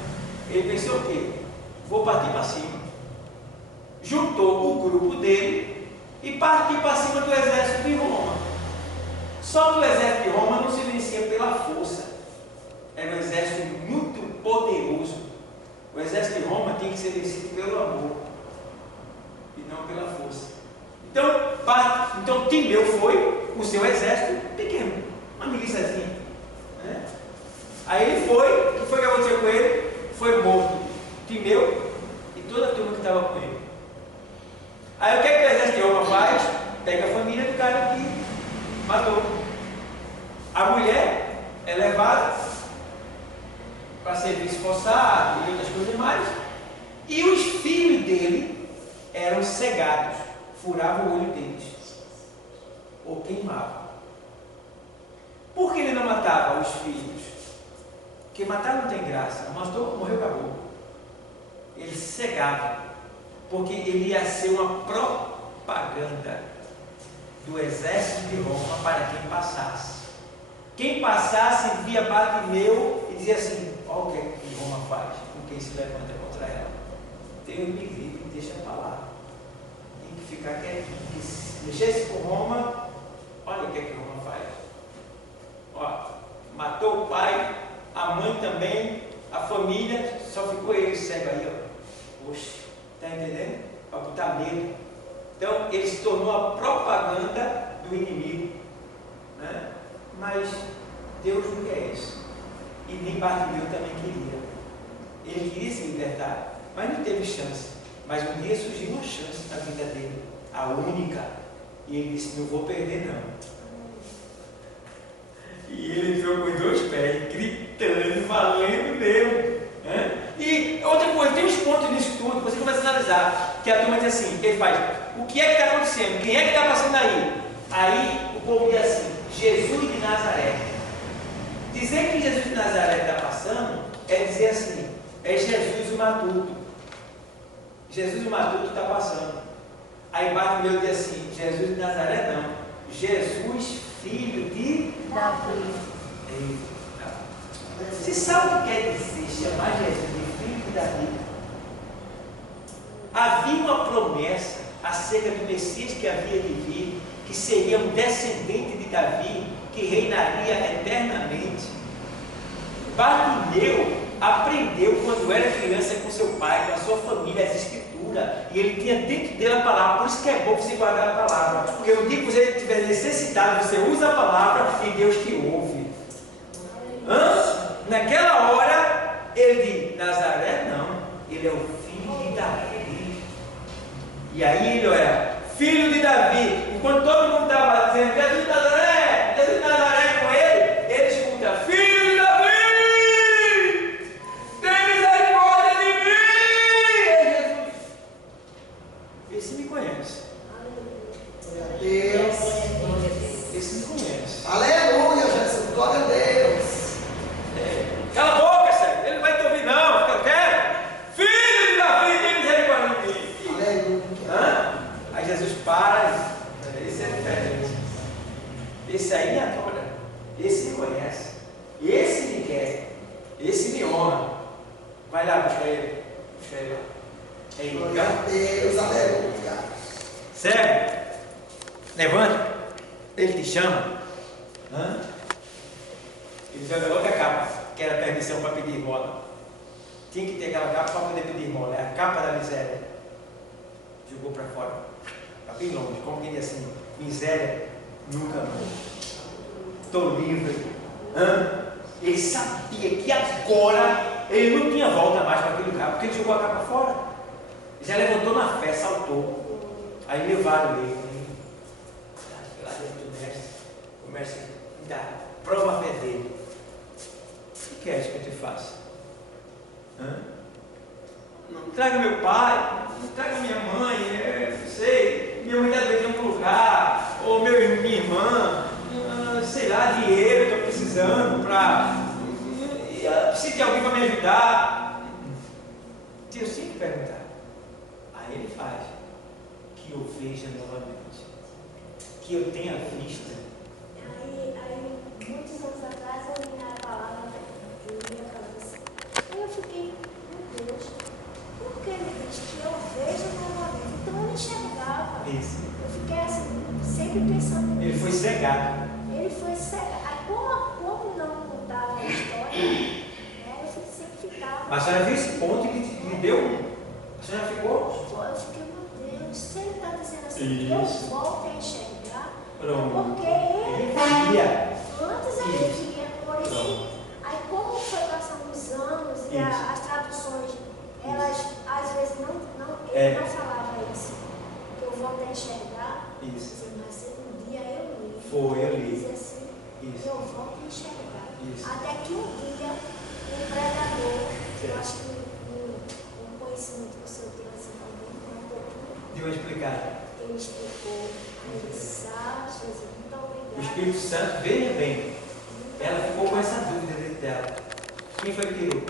Ele pensou o quê? Vou partir para cima. Juntou o grupo dele e partiu para cima do exército de Roma. Só que o exército de Roma não se vencia pela força, era um exército muito poderoso. O exército de Roma tinha que ser vencido pelo amor e não pela força. Então Timeu foi com o seu exército pequeno, uma milíciazinha, né? Aí ele foi, o que foi que aconteceu com ele? Foi morto, Timeu e toda a turma que estava com ele. Aí o que é que o exército de Roma faz? Pega a família do cara que matou. A mulher é levada para serviço forçado e outras coisas mais. E os filhos dele eram cegados, furavam o olho deles ou queimavam. Por que ele não matava os filhos? Porque matar não tem graça. Matou, morreu, acabou. Ele cegava, porque ele ia ser uma propaganda do exército de Roma para quem passasse. Quem passasse via Bartimeu e dizia assim: olha o que Roma faz com quem se levanta contra ela. Deus me livre, deixa para lá. Tem que ficar quietinho. Se mexesse com Roma, olha o que Roma faz. Ó, matou o pai, a mãe também, a família, só ficou ele cego aí, ó. Poxa, está entendendo? Para botar medo. Então ele se tornou a propaganda do inimigo, né? Mas Deus não quer isso. E nem Bartimeu também queria. Ele queria se libertar, mas não teve chance. Mas um dia surgiu uma chance na vida dele, a única. E ele disse: não vou perder não. E ele entrou com os dois pés, gritando, valendo mesmo. Né? E outra coisa, tem uns pontos nisso tudo, você começa a analisar, que a turma diz assim, ele faz: o que é que está acontecendo? Quem é que está passando aí? Aí o povo diz assim: Jesus de Nazaré. Dizer que Jesus de Nazaré está passando é dizer assim: é Jesus o matuto. Jesus o matuto está passando. Aí Bartimeu diz assim: Jesus de Nazaré não, Jesus filho de Davi. Você sabe o que quer dizer chamar Jesus de filho de Davi? Havia uma promessa acerca do Messias que havia de vir, que seria um descendente de Davi, que reinaria eternamente. Bartimeu aprendeu quando era criança com seu pai, com a sua família, as escrituras, e ele tinha dentro dele a palavra. Por isso que é bom você guardar a palavra, porque no dia que você estiver necessitado, você usa a palavra e Deus te ouve. Naquela hora, ele de Nazaré não, ele é o filho de Davi. E aí ele era filho de Davi. Enquanto todo mundo estava dizendo Jesus de Nazaré, Jesus de Nazaré com ele escuta: filho de Davi, tem misericórdia de mim. É Jesus. Esse me conhece. Deus. Esse me conhece. Aleluia, Jesus. Glória a Deus. Cala a boca, Sérgio. Ele não vai te ouvir, não. Eu quero. Filho de Davi, tem misericórdia de mim. Aleluia. Aí Jesus para. Esse é diferente. Esse aí me adora. Esse me conhece. Esse me quer. Esse me honra. Vai lá, busca ele. Busca ele lá. É ele. Glória a Deus. Aleluia. Sério? Levanta. Ele te chama. Ele joga logo a capa, que era permissão para pedir esmola. Tinha que ter aquela capa para poder pedir esmola. É a capa da miséria. Jogou para fora. Está bem longe. Como quem diz assim: miséria nunca mais. Estou livre. Ele sabia que agora Ele não tinha volta mais para aquele lugar, porque ele jogou a capa fora. Já levantou na fé, saltou. Aí levaram ele. Lá dentro do mestre, o mestre dá, prova a fé dele. O que queres que eu te faça? Não traga meu pai, não traga minha mãe, não sei, minha mãe está doente em algum lugar, ou minha irmã, sei lá, dinheiro, estou precisando para. Preciso de alguém para me ajudar. Eu sempre perguntar. Aí ele faz. Que eu veja novamente. Que eu tenha vista. Aí muitos anos atrás, eu li a palavra que eu ia falando assim. Aí eu fiquei, meu Deus, por que ele diz que eu vejo novamente? Então eu não enxergava. Isso. Eu fiquei assim, sempre pensando nisso. Ele foi cegado. Ele foi cegado. Aí como não contava a história, eu sempre ficava. Mas a senhora viu esse ponto que lhe deu? A senhora ficou? Eu fiquei, meu Deus, se ele está dizendo assim, Isso. que eu volto a enxergar, Pronto. porque ele via. antes ele via, por isso, aí como foi passando os anos e as traduções, elas às vezes ele não falava isso, que eu volto a enxergar, Isso. mas um dia eu li. Foi, eu li. Dizia assim, Isso. eu volto a enxergar. Isso. Até que um dia, um pregador, eu acho que um conhecimento que o senhor tem assim também, um pouquinho, Deu uma explicada. ele explicou, ele disse, Jesus, muito obrigado. O Espírito Santo, veja bem, ela ficou com essa dúvida dentro dela. Quem foi que tirou? O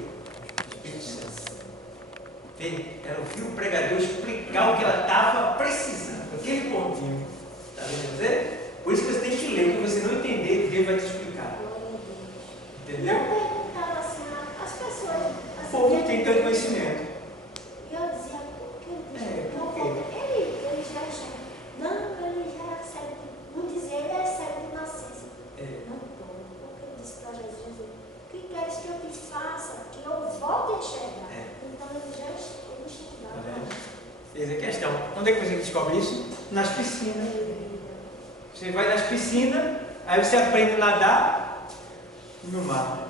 Espírito Santo. Ela ouviu o pregador explicar o que ela estava precisando, aquele pontinho. Está vendo você? Por isso que você tem que ler, o que você não entender, Deus vai te explicar. Entendeu? Eu perguntava assim, as pessoas. O povo não tem tanto conhecimento. E eu dizia, por que? Por quê? Ele já enxerga. Não, ele já era cego. Não dizia, ele era cego de nascença. Não, porque ele disse para Jesus, o que queres que eu te faça? Que eu volte a enxergar. Então ele já enxergava. Essa é a questão. Onde é que você descobre isso? Nas piscinas. Você vai nas piscinas, aí você aprende a nadar no mar.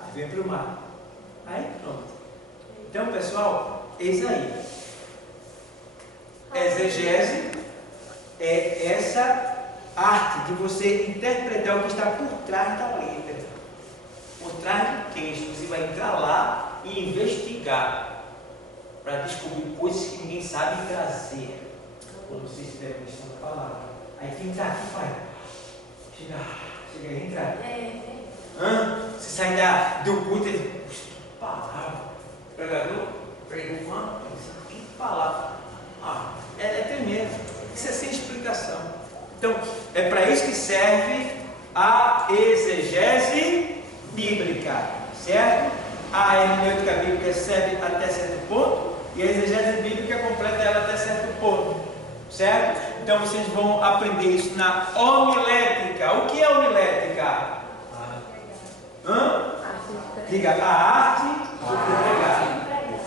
Aí vem para o mar. Aí pronto. Então, pessoal, eis aí. Exegese é essa arte de você interpretar o que está por trás da letra. Por trás do texto. Você vai entrar lá e investigar para descobrir coisas que ninguém sabe trazer. Quando você estiver conhecendo a palavra. Aí quem está aqui vai. Chega aí, entrar. Você sai do culto e diz, que palavra. O pregador pregou uma, que palavra. É tremendo. Isso é sem explicação. Então, é para isso que serve a exegese bíblica, certo? A hermenêutica bíblica serve até certo ponto e a exegese bíblica completa ela até certo ponto, certo? Então vocês vão aprender isso na homilética. O que é homilética? Diga, a arte de pregar.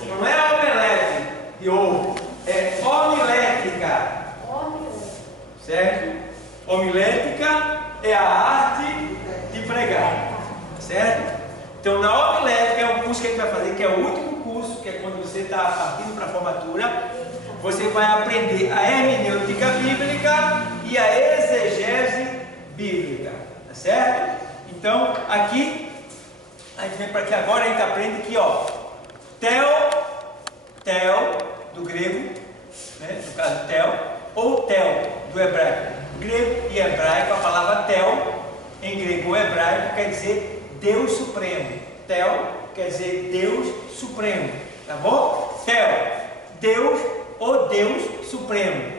Não é omelete de ovo, é homilética. Certo? Homilética é a arte de pregar. Certo? Então, na homilética é um curso que a gente vai fazer, que é o último curso, que é quando você está partindo para a formatura. Você vai aprender a hermenêutica bíblica e a exegese bíblica. Tá certo? Então, aqui, a gente vem para aqui agora, a gente aprende aqui, ó. Tel, do grego, né? No caso, tel, ou tel, do hebraico. Grego e hebraico, a palavra tel, em grego ou hebraico, quer dizer Deus Supremo. Tel quer dizer Deus Supremo, tá bom? Tel, Deus ou Deus Supremo.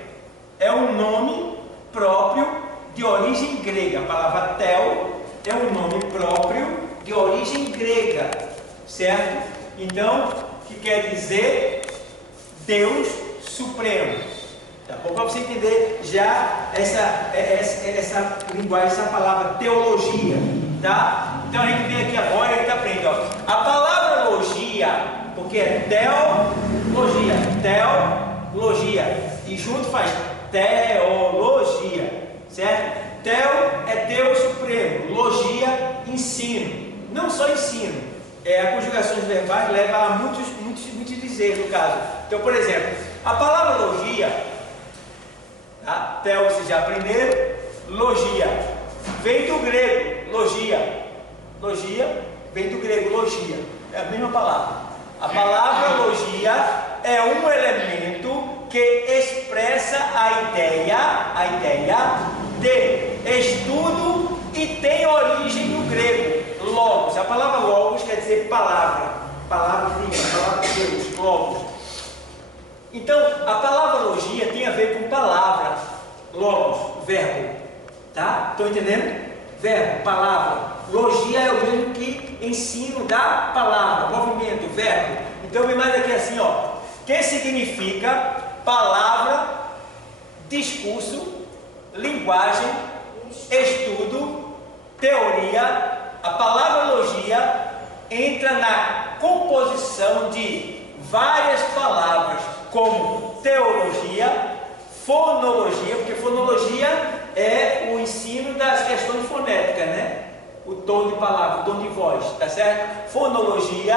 É um nome próprio de origem grega. A palavra tel é um nome próprio de origem grega, certo? Então, que quer dizer Deus Supremo. Tá bom? Para você entender já essa linguagem, essa palavra teologia, tá? Então a gente vem aqui agora e a gente aprende, ó. A palavra logia, porque é teologia, e junto faz teologia, certo? Tel é Deus Supremo, logia, ensino. Não só ensino, a conjugações verbais leva a muitos dizeres, no caso. Então, por exemplo, a palavra logia, tá? Até vocês já aprenderam, logia, vem do grego, logia. Logia vem do grego, logia, é a mesma palavra. A palavra logia é um elemento que expressa a ideia de estudo e tem origem no grego, logos. A palavra logos quer dizer palavra de Deus, logos. Então, a palavra logia tem a ver com palavra, logos, verbo, tá? Estão entendendo? Verbo, palavra. Logia é o mesmo que ensino da palavra, movimento, verbo. Então, me manda aqui assim, ó, que significa palavra, discurso, linguagem, estudo, teoria. A palavra logia entra na composição de várias palavras, como teologia, fonologia, porque fonologia é o ensino das questões fonéticas, né? O tom de palavra, o tom de voz, tá certo? Fonologia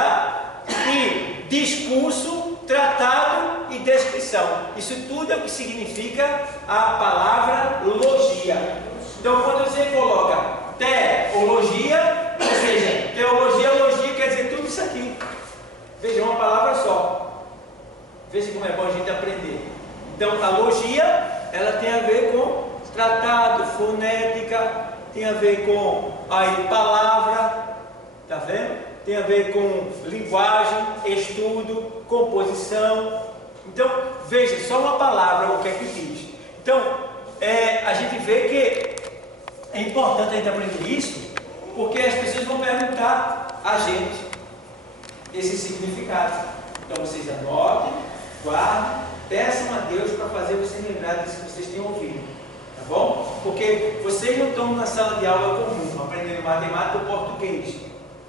e discurso, tratado e descrição. Isso tudo é o que significa a palavra logia. Então, quando você coloca teologia, ou seja, teologia, logia quer dizer tudo isso aqui. Veja, uma palavra só. Veja como é bom a gente aprender. Então, a logia, ela tem a ver com tratado, fonética, tem a ver com aí, palavra, tá vendo? Tem a ver com linguagem, estudo, composição. Então, veja, só uma palavra o que é que diz. Então, a gente vê que é importante a gente aprender isso, porque as pessoas vão perguntar a gente esse significado. Então, vocês anotem, guardem, peçam a Deus para fazer vocês lembrar disso que vocês têm ouvido. Tá bom? Porque vocês não estão na sala de aula comum, aprendendo matemática ou português.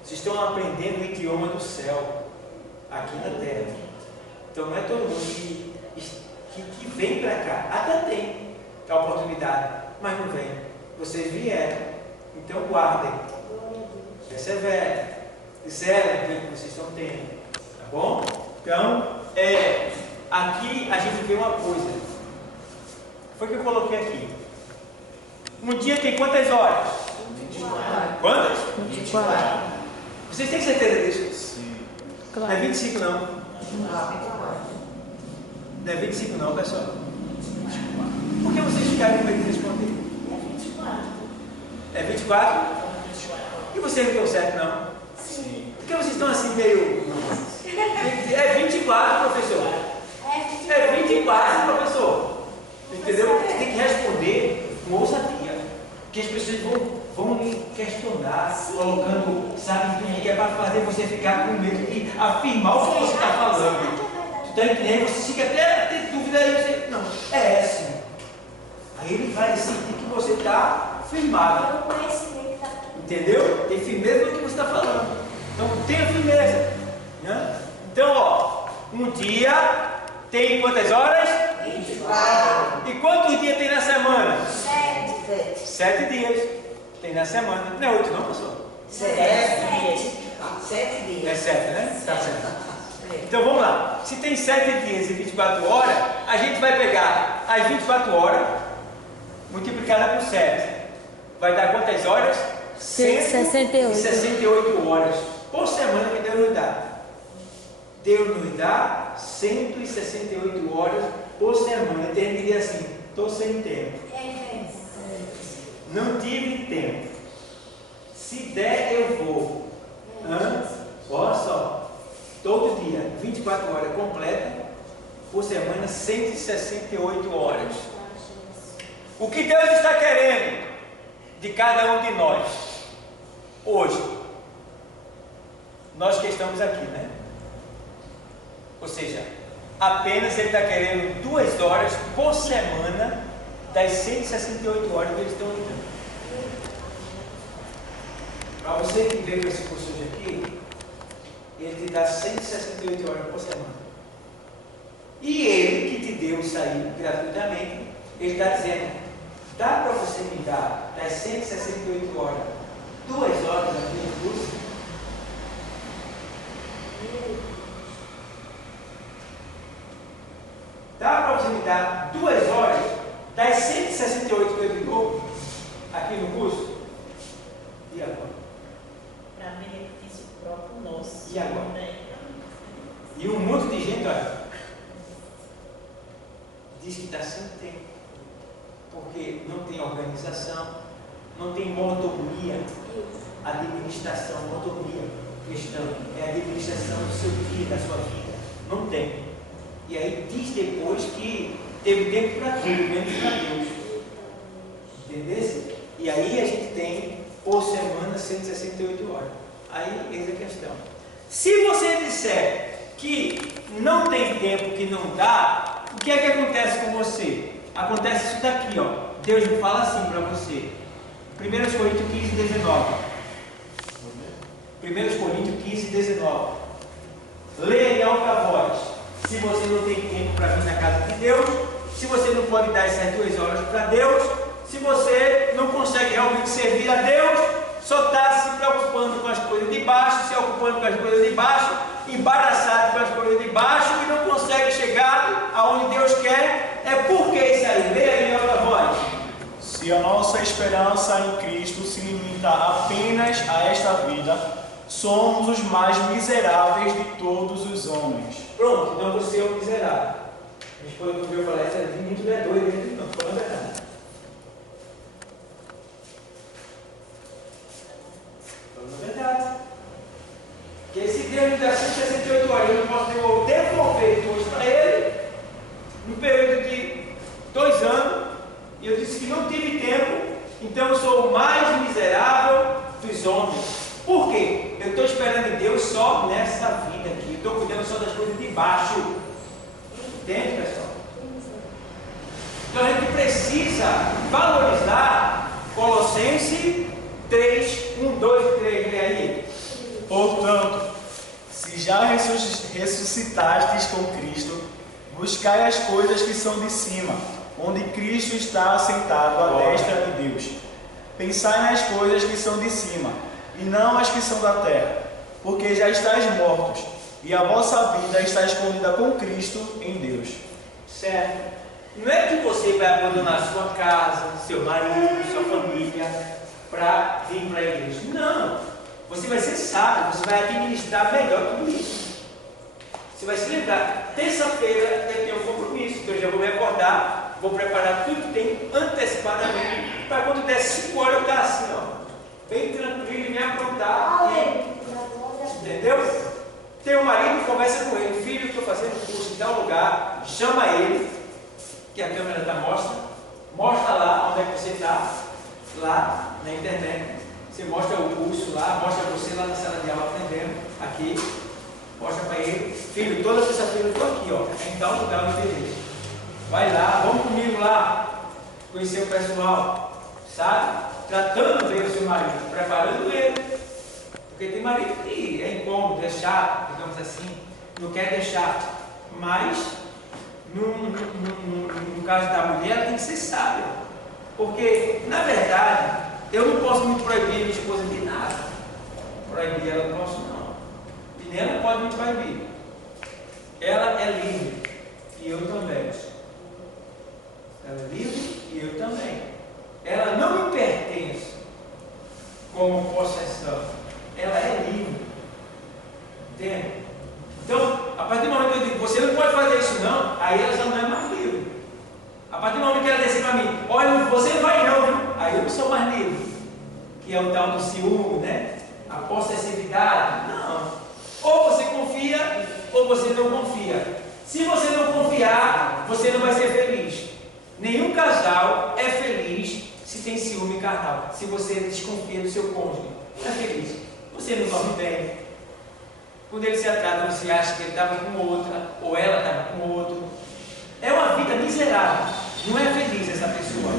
Vocês estão aprendendo o idioma do céu, aqui na terra. Então não é todo mundo que vem para cá. Até tem a oportunidade, mas não vem. Vocês vieram, então guardem. Perseverem. Zelem o que vocês estão tendo. Tá bom? Então, aqui a gente vê uma coisa. Foi o que eu coloquei aqui. Um dia tem quantas horas? 24. Quantas? 24. Vocês têm certeza disso? Sim. Não é 25 não. Não é 25 não, pessoal. Por que vocês ficaram com medo de responder? É 24? E vocês não estão certo não? Sim. Por que vocês estão assim meio... É 24, professor. É 24, professor. Entendeu? Você tem que responder com ousadia. Porque as pessoas vão me questionar, colocando, sabe, tudo que é para fazer você ficar com medo de afirmar o que você está falando. Tu está entendendo? Você fica até ter dúvida aí, você, não, é assim. Aí ele vai sentir que você está firmado. Entendeu? Tem firmeza no que você está falando. Então tenha firmeza. Né? Então, ó, um dia tem quantas horas? 24. E quantos dias tem na semana? 7. 7 dias tem na semana. Não é 8 não, pessoal? 7 dias. É 7, né? Tá certo. Então vamos lá. Se tem 7 dias e 24 horas, a gente vai pegar as 24 horas multiplicada por 7. Vai dar quantas horas? 168 horas por semana que Deus nos dá. Deus nos dá 168 horas por semana. Tem que dizer assim: estou sem tempo. Não tive tempo. Se der, eu vou. Olha só. Todo dia, 24 horas completa. Por semana, 168 horas. O que Deus está querendo de cada um de nós hoje? Nós que estamos aqui, né? Ou seja, apenas Ele está querendo 2 horas por semana das 168 horas que eles estão lidando. Para você que veio com esse curso hoje aqui, Ele te dá 168 horas por semana. E Ele que te deu isso aí gratuitamente, Ele está dizendo: dá para você me dar das 168 horas 2 horas aqui no curso? Dá para você me dar 2 horas das 168 que eu digo aqui no curso? E agora? Para benefício próprio nosso. E agora? Né? E um monte de gente, olha, diz que está sem tempo, porque não tem organização, não tem mordomia, administração, mordomia cristã, é a administração do seu dia, da sua vida, não tem. E aí diz depois que teve tempo para tudo, menos para Deus. Entendeu? E aí a gente tem por semana 168 horas. Aí eis a questão. Se você disser que não tem tempo, que não dá, o que é que acontece com você? Acontece isso daqui, ó. Deus me fala assim para você. 1 Coríntios 15, 19. 1 Coríntios 15, 19. Leia em alta voz. Se você não tem tempo para vir na casa de Deus, se você não pode dar essas 2 horas para Deus, se você não consegue realmente servir a Deus, só está se preocupando com as coisas de baixo, se ocupando com as coisas de baixo, embaraçado com as coisas de baixo e não consegue chegar aonde Deus quer, é porque isso aí. Leia aí em alta voz. Se a nossa esperança em Cristo se limita apenas a esta vida, somos os mais miseráveis de todos os homens. Pronto, então você é um miserável. A esposa que ouviu falar isso, de mim tu é doido, ele não, falando a verdade. Falando a verdade. Porque se Deus me dá 168 horas, eu não posso devolver tudo para ele, no período de 2 anos, e eu disse que não tive tempo, então eu sou o mais miserável dos homens. Por quê? Eu estou esperando em Deus só nessa vida aqui. Eu estou cuidando só das coisas de baixo. Entende, pessoal? Então a gente precisa valorizar Colossenses 3, 1, 2, 3. Lê aí. Portanto, se já ressuscitastes com Cristo, buscai as coisas que são de cima, onde Cristo está assentado à destra de Deus. Pensai nas coisas que são de cima, e não as que são da terra, porque já estáis mortos, e a vossa vida está escondida com Cristo em Deus. Certo? Não é que você vai abandonar sua casa, seu marido, sua família, para vir para a igreja. Não. Você vai ser sábio, você vai administrar melhor tudo isso. Você vai se lembrar, terça-feira eu tenho um compromisso, então eu já vou me acordar, vou preparar tudo que tem antecipadamente, para quando der 5 horas eu estar assim, ó, bem tranquilo e me aprontar. Entendeu? Tem um marido, conversa com ele, filho, estou fazendo curso em tal lugar, chama ele, que a câmera está mostra lá onde é que você está, lá na internet, você mostra o curso lá, mostra você lá na sala de aula aprendendo, aqui, mostra para ele, filho, toda sexta-feira eu estou aqui, ó, em tal lugar no endereço, vai lá, vamos comigo lá, conhecer o pessoal, sabe? Tratando bem o seu marido, preparando ele. Porque tem marido que é incômodo, é chato, digamos assim, não quer deixar. Mas, no caso da mulher, ela tem que ser sábia. Porque, na verdade, eu não posso me proibir minha esposa de nada. Proibir ela não posso, não. E nem ela pode me proibir. Ela é livre. E eu também. Ela é livre e eu também. Ela não me pertence como possessão. Ela é livre. Entende? Então, a partir do momento que eu digo, você não pode fazer isso não, aí ela já não é mais livre. A partir do momento que ela diz para mim, olha, você não vai não, viu? Aí eu não sou mais livre. Que é o tal do ciúme, né? A possessividade. Não. Ou você confia, ou você não confia. Se você não confiar, você não vai ser feliz. Nenhum casal é feliz se tem ciúme carnal. Se você desconfia do seu cônjuge, não é feliz. Você não dorme bem. Quando ele se atrasa, você acha que ele estava com outra, ou ela estava com outro. É uma vida miserável. Não é feliz essa pessoa.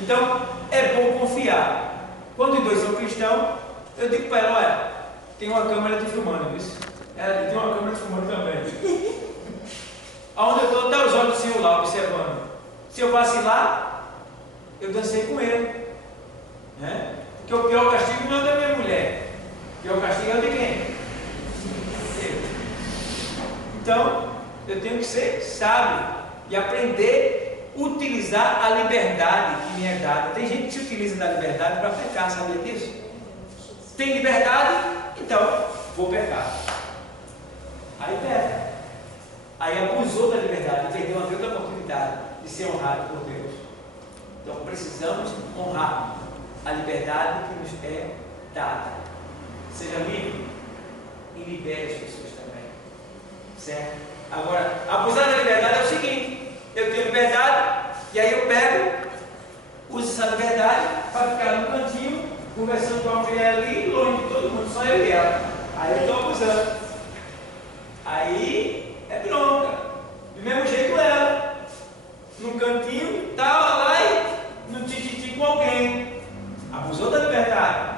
Então, é bom confiar. Quando os dois são cristãos, eu digo para ela, olha, tem uma câmera te filmando, viu? Ela tem uma câmera te filmando também. Aonde eu estou, até os olhos do Senhor lá, observando. Se eu vacilar, eu dancei com ele. Né? Porque o pior castigo não é da minha mulher. O pior castigo é o de quem? Eu. Então, eu tenho que ser sábio e aprender a utilizar a liberdade que me é dada. Tem gente que se utiliza da liberdade para pecar, sabia disso? Tem liberdade, então vou pecar. Aí peca. Aí abusou da liberdade, perdeu uma grande oportunidade de ser honrado por Deus. Então precisamos honrar a liberdade que nos é dada. Seja livre e libere as pessoas também. Certo? Agora, abusar da liberdade é o seguinte: eu tenho liberdade e aí eu pego, uso essa liberdade para ficar no cantinho, conversando com a mulher ali, longe de todo mundo, só eu e ela. Aí eu estou abusando. Aí é bronca. Do mesmo jeito ela, num cantinho, estava lá e no tititi com alguém. Abusou da liberdade.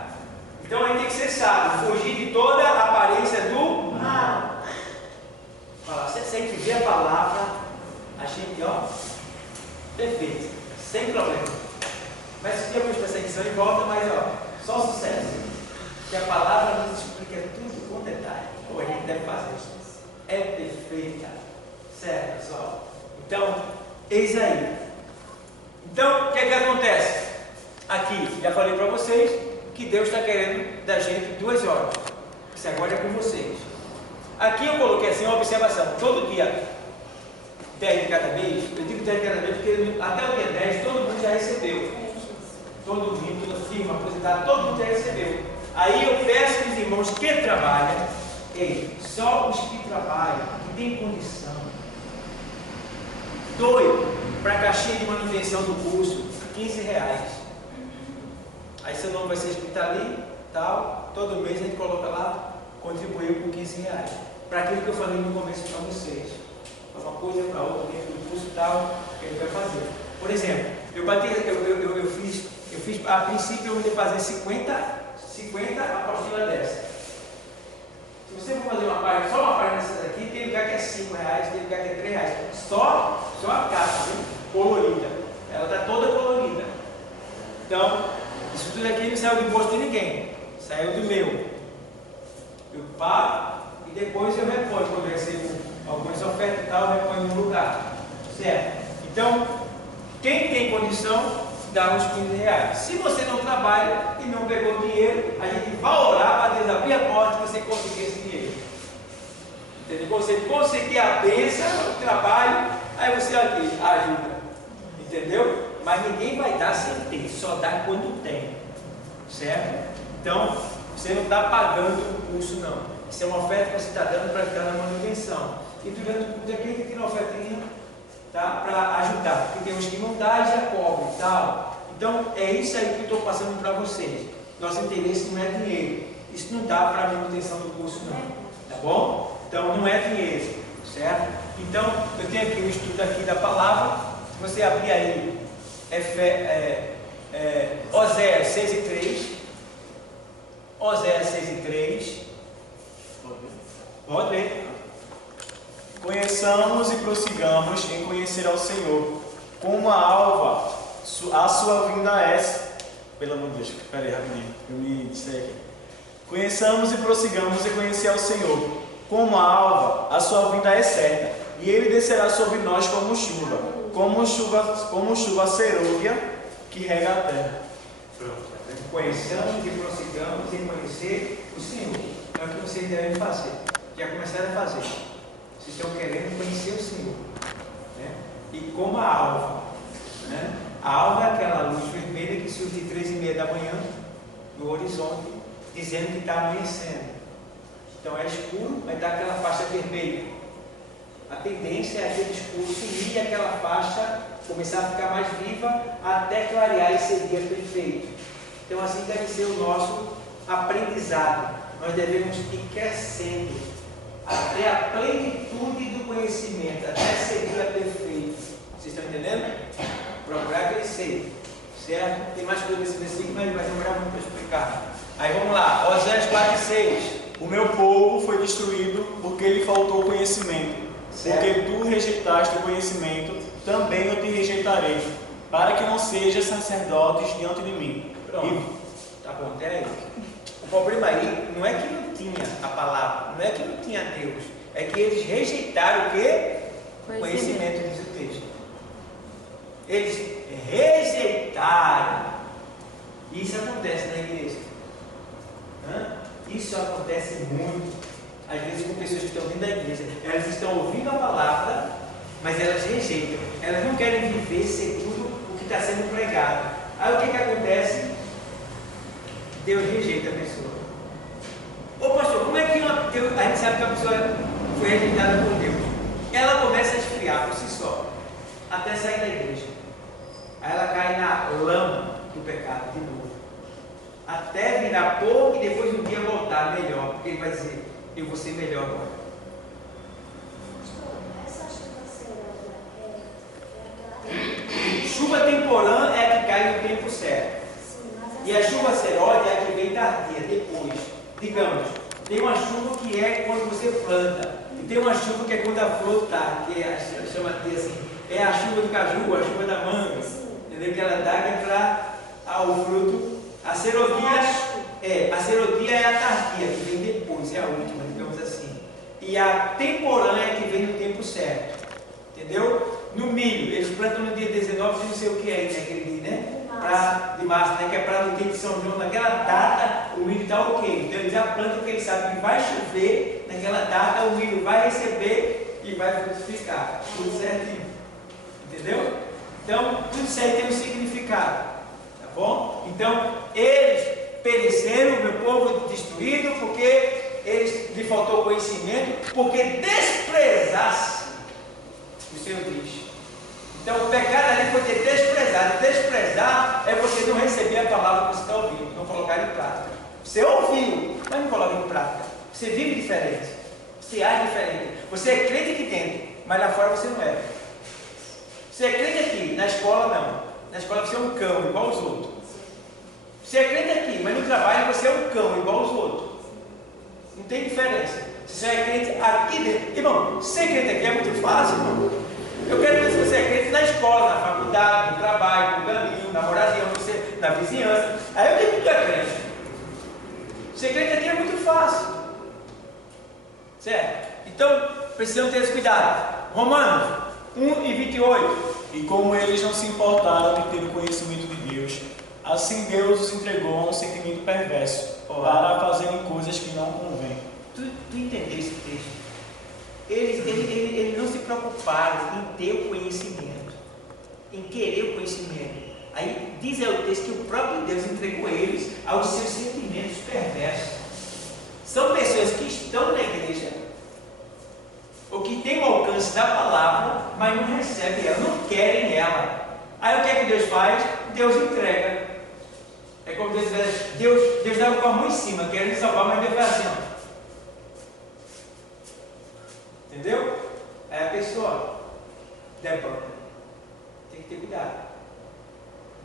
Então a gente tem que ser sábio, fugir de toda a aparência do mal. Falar, você sempre vê a palavra, a gente, ó, perfeito, sem problema. Vai seguir algumas perseguição e volta, mas ó, só sucesso. Que a palavra nos explica tudo com detalhe. Ou a gente deve fazer isso. É perfeita. Certo, pessoal? Então, eis aí. Então, o que é que acontece? Aqui, já falei para vocês que Deus está querendo da gente 2 horas. Isso agora é com vocês. Aqui eu coloquei assim uma observação. Todo dia, 10 de cada mês, eu digo 10 de cada mês porque até o dia 10 todo mundo já recebeu. Todo mundo, toda firma, aposentado, todo mundo já recebeu. Aí eu peço aos irmãos que trabalham, só os que trabalham, que têm condição, doido para a caixinha de manutenção do curso, R$15. Aí seu nome vai ser escrito ali, tal, todo mês a gente coloca lá, contribuiu com R$15. Para aquilo que eu falei no começo para vocês. Para uma coisa para outra, dentro do curso tal, que ele vai fazer. Por exemplo, eu fiz, a princípio eu ia fazer 50 apostilas dessa. Se você for fazer uma página, só uma página dessa daqui, tem lugar que é R$5, tem lugar que é R$3. Só a caixa, viu? Colorida. Ela está toda colorida. Então, isso tudo aqui não saiu do bolso de ninguém. Saiu do meu. Eu pago e depois eu reponho. Quando eu recebo algumas ofertas e tal, eu reponho no lugar. Certo? Então, quem tem condição, dá uns R$15. Se você não trabalha e não pegou dinheiro, a gente vai orar para Deus abrir a porta e você conseguir esse dinheiro. Entendeu? Você conseguir a bênção, o trabalho, aí você aqui ajuda. Entendeu? Mas ninguém vai dar sem ter, só dá quando tem. Certo? Então, você não está pagando o curso, não. Isso é uma oferta que você está dando para ficar na manutenção. E durante o culto aqui, tem uma ofertinha, tá? Para ajudar. Porque tem uns que não dá e já cobrem e tal. Então, é isso aí que eu estou passando para vocês. Nosso interesse não é dinheiro. Isso não dá para a manutenção do curso, não. Tá bom? Então, não é dinheiro. Certo? Então, eu tenho aqui o estudo aqui da palavra. Se você abrir aí, Oséias 6:3. Oséias 6:3. Pode ler. Conheçamos e prossigamos em conhecer ao Senhor. Como a alva, a sua vinda é. Pelo amor de Deus, peraí, rapidinho, eu me distrai aqui. Conheçamos e prossigamos em conhecer ao Senhor. Como a alva, a sua vinda é certa, e ele descerá sobre nós como chuva serôdia que rega a terra. Pronto. Conheçamos e prossigamos em conhecer o Senhor. É o que vocês devem fazer. Já começaram a fazer. Vocês estão querendo conhecer o Senhor. Né? E como a alva. Né? A alva é aquela luz vermelha que surge de 3:30 da manhã no horizonte, dizendo que está amanhecendo. Então é escuro, vai dar aquela faixa vermelha. A tendência é aquele escuro sumir e aquela faixa começar a ficar mais viva até clarear e ser dia perfeito. Então assim deve ser o nosso aprendizado. Nós devemos ir crescendo até a plenitude do conhecimento, até ser dia perfeito. Vocês estão entendendo? Procurar crescer. Certo? Tem mais coisa nesse versículo, mas vai demorar muito para explicar. Aí vamos lá, Oséias 4:6. O meu povo foi destruído porque lhe faltou conhecimento. Certo. Porque tu rejeitaste o conhecimento, também eu te rejeitarei, para que não sejam sacerdotes diante de mim. Pronto. Tá bom, até aí. O problema aí não é que não tinha a palavra, não é que não tinha Deus, é que eles rejeitaram o quê? Conhecimento, diz o texto. Eles rejeitaram. Isso acontece na igreja. Isso acontece muito. Às vezes com pessoas que estão vindo da igreja. Elas estão ouvindo a palavra, mas elas rejeitam. Elas não querem viver segundo o que está sendo pregado. Aí o que acontece? Deus rejeita a pessoa. Ô pastor, como é que a gente sabe que a pessoa foi rejeitada por Deus? Ela começa a esfriar por si só, até sair da igreja. Aí ela cai na lama do pecado de novo, até virar pó e depois um dia voltar melhor, porque ele vai dizer, eu vou ser melhor agora. Essa chuva será aquela... Chuva temporã é a que cai no tempo certo. Sim, mas E a chuva seródia é a que vem tardia, depois. Digamos, tem uma chuva que é quando você planta, e tem uma chuva que é quando a flor está, que chama assim, é a chuva do caju, a chuva da manga, entendeu? Que ela dá para o fruto. A serodia é a tardia, que vem depois, é a última, digamos assim. E a temporã é a que vem no tempo certo, entendeu? No milho, eles plantam no dia 19 de não sei o que é, naquele dia, né? De março, né? Que é para no dia de São João, naquela data o milho está ok. Então eles já plantam porque eles sabem que vai chover, naquela data o milho vai receber e vai frutificar. Tudo certinho. Entendeu? Então, tudo isso aí tem um significado. Tá bom? Então, eles pereceram, o meu povo destruído, porque lhe faltou conhecimento, porque desprezasse o Senhor diz. Então o pecado ali foi ter desprezado. Desprezar é você não receber a palavra que você está ouvindo, não colocar em prática. Você ouviu, mas não coloca em prática. Você vive diferente, você age diferente. Você é crente aqui dentro, mas lá fora você não é. Você é crente aqui, na escola não. Na escola você é um cão, igual aos outros. Você é crente aqui, mas no trabalho você é um cão, igual aos outros. Não tem diferença. Você só é crente aqui dentro. Irmão, ser crente aqui é muito fácil, irmão. Eu quero ver se você é crente na escola, na faculdade, no trabalho, no caminho, na moradia, na vizinhança. Aí eu digo que tu é crente. Ser crente aqui é muito fácil. Certo? Então, precisamos ter esse cuidado. Romanos 1:28. E como eles não se importaram de ter o conhecimento de Deus, assim Deus os entregou a um sentimento perverso, para fazerem coisas que não convêm. Tu entendeu esse texto? Eles não se preocuparam em ter o conhecimento, em querer o conhecimento. Aí diz o texto que o próprio Deus entregou eles aos seus sentimentos perversos. São pessoas que estão na igreja, ou que têm o alcance da palavra, mas não recebem ela, não querem ela. Aí o que é que Deus faz? Deus entrega. É como Deus dava com a mão em cima, querendo salvar, mas Deus faz assim, ó. Entendeu? Aí a pessoa debanda. Tem que ter cuidado.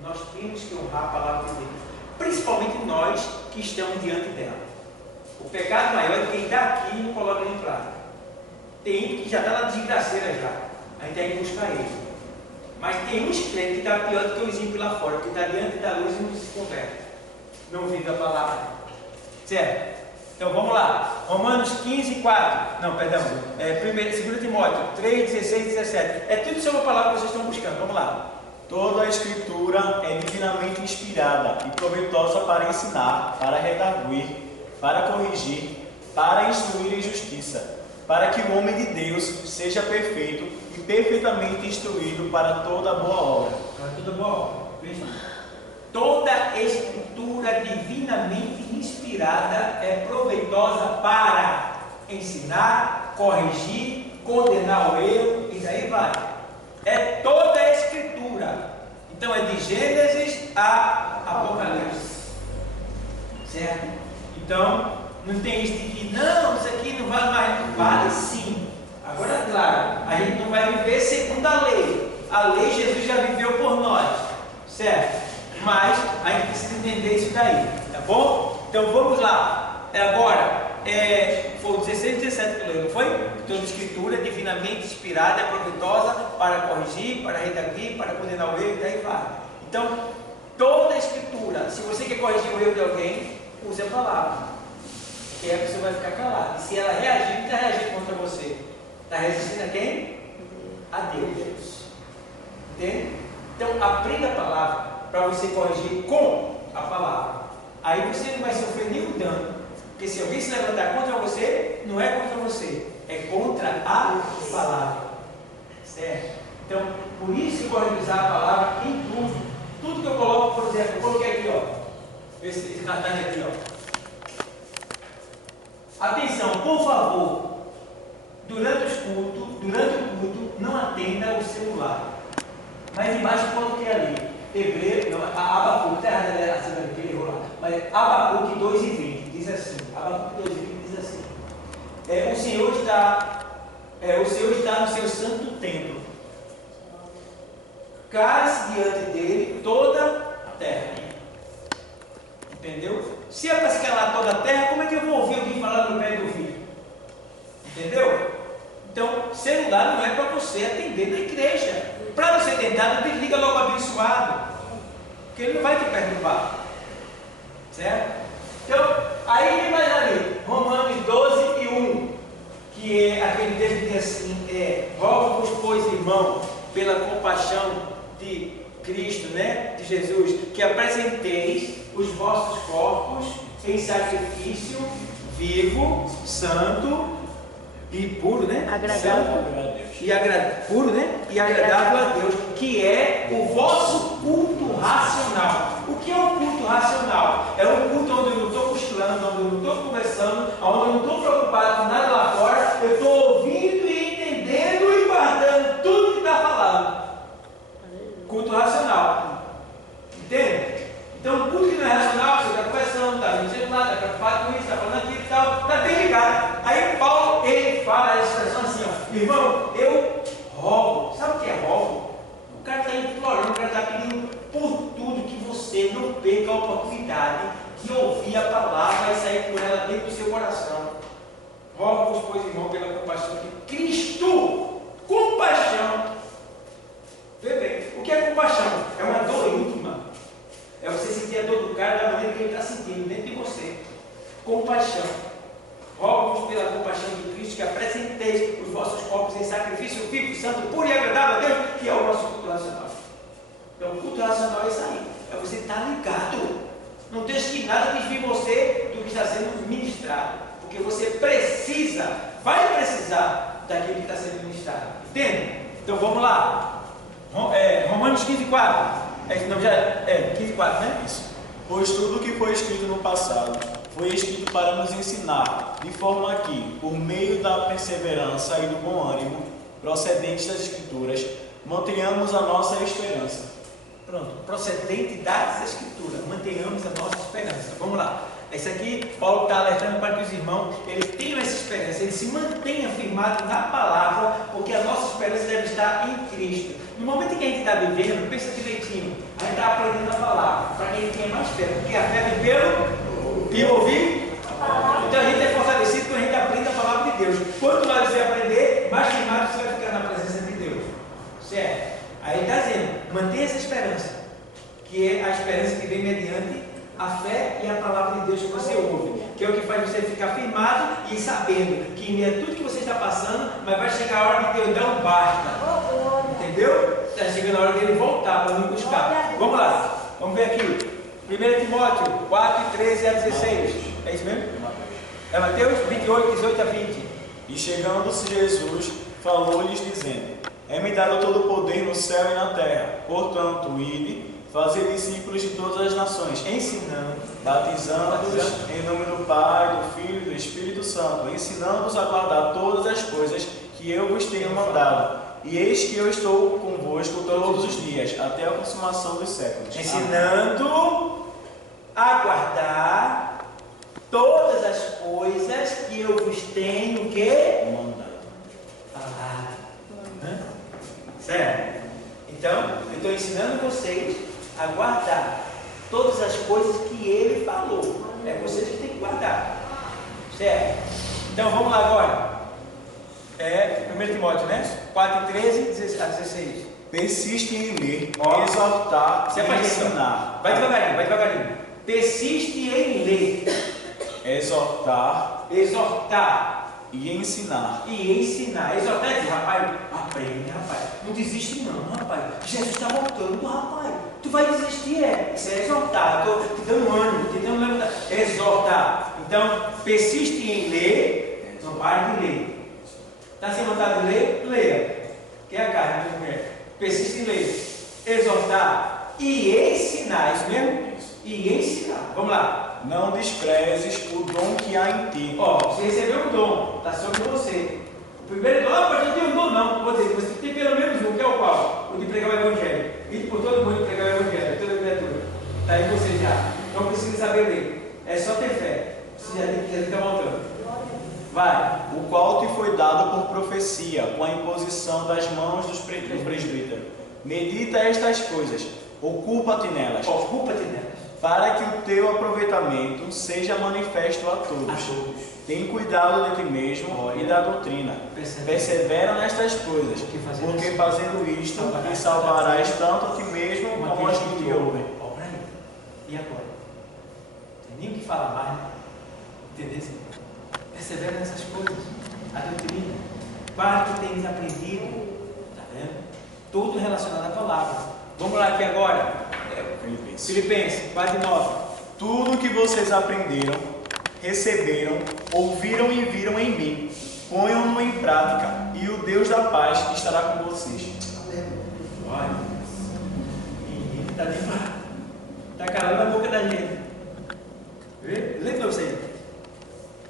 Nós temos que honrar a palavra de Deus, principalmente nós que estamos diante dela. O pecado maior é de quem está aqui e não coloca em prática. Tem gente que já está na desgraceira já. A gente tem que buscar ele. Mas tem uns crentes que está pior do que os ímpios lá fora, porque está diante da luz e não se converte. Não vive a palavra. Certo? Então vamos lá, Romanos 15:4. Não, perdão, 2 Timóteo 3:16 e 17. É tudo sobre a palavra que vocês estão buscando. Vamos lá. Toda a escritura é divinamente inspirada e proveitosa para ensinar, para redarguir, para corrigir, para instruir em justiça, para que o homem de Deus seja perfeito e perfeitamente instruído para toda boa obra. Para toda boa obra. Veja. Toda escritura divinamente inspirada é proveitosa para ensinar, corrigir, condenar o erro e daí vai. É toda a escritura. Então é de Gênesis a Apocalipse. Certo? Então não tem isso de que não, isso aqui não vale mais. Vale sim. Agora, claro, a gente não vai viver segundo a lei. A lei Jesus já viveu por nós. Certo? Mas a gente precisa entender isso daí, tá bom? Então vamos lá. Agora, foi o 16 e 17 que eu lembro, não foi? Toda escritura divinamente inspirada, é proveitosa para corrigir, para redarguir, para condenar o erro, e daí vai. Então, toda a escritura, se você quer corrigir o erro de alguém, use a palavra. que a pessoa vai ficar calada. E se ela reagir, quem está reagindo contra você? Está resistindo a quem? A Deus. Entende? Então, aprenda a palavra para você corrigir com a palavra. Aí você não vai sofrer nenhum dano. Porque se alguém se levantar contra você, não é contra você, é contra a palavra. Certo? Então, por isso eu gosto de usar a palavra em tudo. Tudo que eu coloco, por exemplo, eu coloquei aqui, ó. Esse cartaz aqui, ó. Atenção, por favor, durante o culto, não atenda o celular. Mas embaixo eu coloquei ali, Hebreus, não, Abacuque, está errado, né? Assim, que ele errou lá. Mas Abacuque 2:20, diz assim, Abacuque 2:20 diz assim, o Senhor está no seu santo templo, cai-se diante dele toda a terra. Entendeu? Se é para se calar toda a terra, como é que eu vou ouvir alguém falar no pé do ouvido? Entendeu? Então, celular não é para você atender na igreja. Para você tentar, não desliga logo abençoado, porque ele não vai te perturbar. Certo? Então, aí vem mais ali, Romanos 12:1, que é aquele texto que diz assim, rogo-vos, pois, irmão, pela compaixão de Cristo, né, de Jesus, que apresenteis os vossos corpos em sacrifício vivo, santo e puro, né? Agradável. Puro, né? E agradável a Deus, que é o vosso culto racional. O que é o culto racional? É um culto onde eu não estou cochilando, onde eu não estou conversando, onde eu não estou preocupado com nada lá fora, eu estou ouvindo e entendendo e guardando tudo que está falando. Culto racional. Entende? Então, o culto que não é racional, você está conversando, está no celular, está preocupado com isso, está falando aquilo e tal, está bem ligado. Aí Paulo, ele fala a expressão assim, ó, irmão, eu rogo. Sabe o que é rogo? O cara está implorando, o cara está pedindo por tudo que você não perca a oportunidade de ouvir a palavra e sair com ela dentro do seu coração. Rogo-vos, pois, irmão, pela compaixão de Cristo. Compaixão. Vê bem, o que é compaixão? É uma dor íntima. É você sentir a dor do cara da maneira que ele está sentindo dentro de você. Compaixão. Rogo-vos pela compaixão de Cristo que apresenteis os vossos corpos em sacrifício vivo, santo, puro e agradável a Deus, que é o nosso culto racional. Então, o culto racional é isso aí. É você estar ligado. Não deixe que nada desvie você do que está sendo ministrado. Porque você vai precisar daquilo que está sendo ministrado. Entende? Então, vamos lá. Romanos 15:4. 15:4, né? Isso. Pois tudo que foi escrito no passado foi escrito para nos ensinar, de forma que, por meio da perseverança e do bom ânimo procedentes das Escrituras, mantenhamos a nossa esperança. Pronto, procedente das Escrituras, mantenhamos a nossa esperança. Vamos lá. Esse aqui, Paulo está alertando para que os irmãos, eles tenham essa esperança, eles se mantenham firmados na palavra, porque a nossa esperança deve estar em Cristo. No momento em que a gente está vivendo, pensa direitinho, a gente está aprendendo a palavra, para que a gente tenha mais fé, porque a fé vem pelo e ouvir. Então a gente é fortalecido quando a gente aprende a palavra de Deus. Quanto mais você aprender, mais firmado você vai ficar na presença de Deus. Certo? Aí ele está dizendo, mantenha essa esperança, que é a esperança que vem mediante a fé e a palavra de Deus que você ouve, que é o que faz você ficar firmado e sabendo que em meio a tudo que você está passando, mas vai chegar a hora de Deus dar um basta. Entendeu? Está chegando a hora dele voltar para nos buscar. Vamos lá, vamos ver aqui. 1 Timóteo 4:13-16. É isso mesmo? É Mateus 28:18-20. E chegando-se Jesus, falou-lhes dizendo: é-me dado todo o poder no céu e na terra. Portanto, ide, fazer discípulos de todas as nações, Ensinando, batizando-os em nome do Pai, do Filho e do Espírito Santo, ensinando-os a guardar todas as coisas que eu vos tenho mandado. E eis que eu estou convosco todos os dias, até a consumação dos séculos. ensinando a guardar todas as coisas que eu vos tenho Mandado. falado. Certo? Então, eu estou ensinando vocês a guardar todas as coisas que ele falou. É vocês que têm que guardar. Certo? Então vamos lá agora. 1 Timóteo, né? 4:13-16. Persiste em ler, Ó. exaltar Isso é e para gente, ensinar. Vai devagarinho, vai devagarinho. Persiste em ler. exortar e ensinar. Exortar e dizer, rapaz, aprende, rapaz. Não desiste não, rapaz. Jesus está voltando, rapaz. Tu vai desistir, Isso é exortar. Estou te dando ânimo, te dando levantar. Exortar. Então, persiste em ler, não pare de ler. Está sem vontade de ler? Leia. Que é a carne da mulher. Persiste em ler. Exortar e ensinar. Isso mesmo? E ensinar. Vamos lá. Não desprezes o dom que há em ti. Você recebeu um dom, está sobre você. O primeiro dom, mas não tem um dom não. Vou dizer, você tem pelo menos um, que é o qual? O de pregar o Evangelho. E por todo mundo pregar o Evangelho, toda a criatura. Está aí você já. Não precisa saber ler. É só ter fé. Você já está voltando. Vai. O qual te foi dado por profecia, com a imposição das mãos do presbítero. Medita estas coisas, ocupa-te nelas. Para que o teu aproveitamento seja manifesto a todos. Tem cuidado de ti mesmo e da doutrina. Persevera nestas coisas, porque fazendo isto, te salvarás tanto a ti mesmo como aos que te ouvem. E agora? Tem nem o que falar mais, né? Entendeu? Persevera nessas coisas. A doutrina. Para que tenhas aprendido. Está vendo? Tudo relacionado à palavra. Vamos lá aqui agora. Filipenses 4:9. Tudo que vocês aprenderam, receberam, ouviram e viram em mim, ponham-no em prática, e o Deus da paz estará com vocês. Olha, está calando a boca da gente. Lê para você.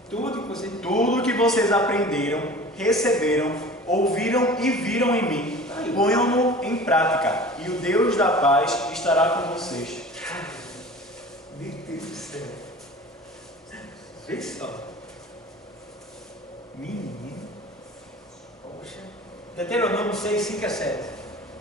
Tudo que vocês aprenderam, receberam, ouviram e viram em mim, ponham-no em prática, e o Deus da paz estará com vocês. Meu Deus do céu. Vê só. Menino. Poxa. Deuteronômio 6:5-7.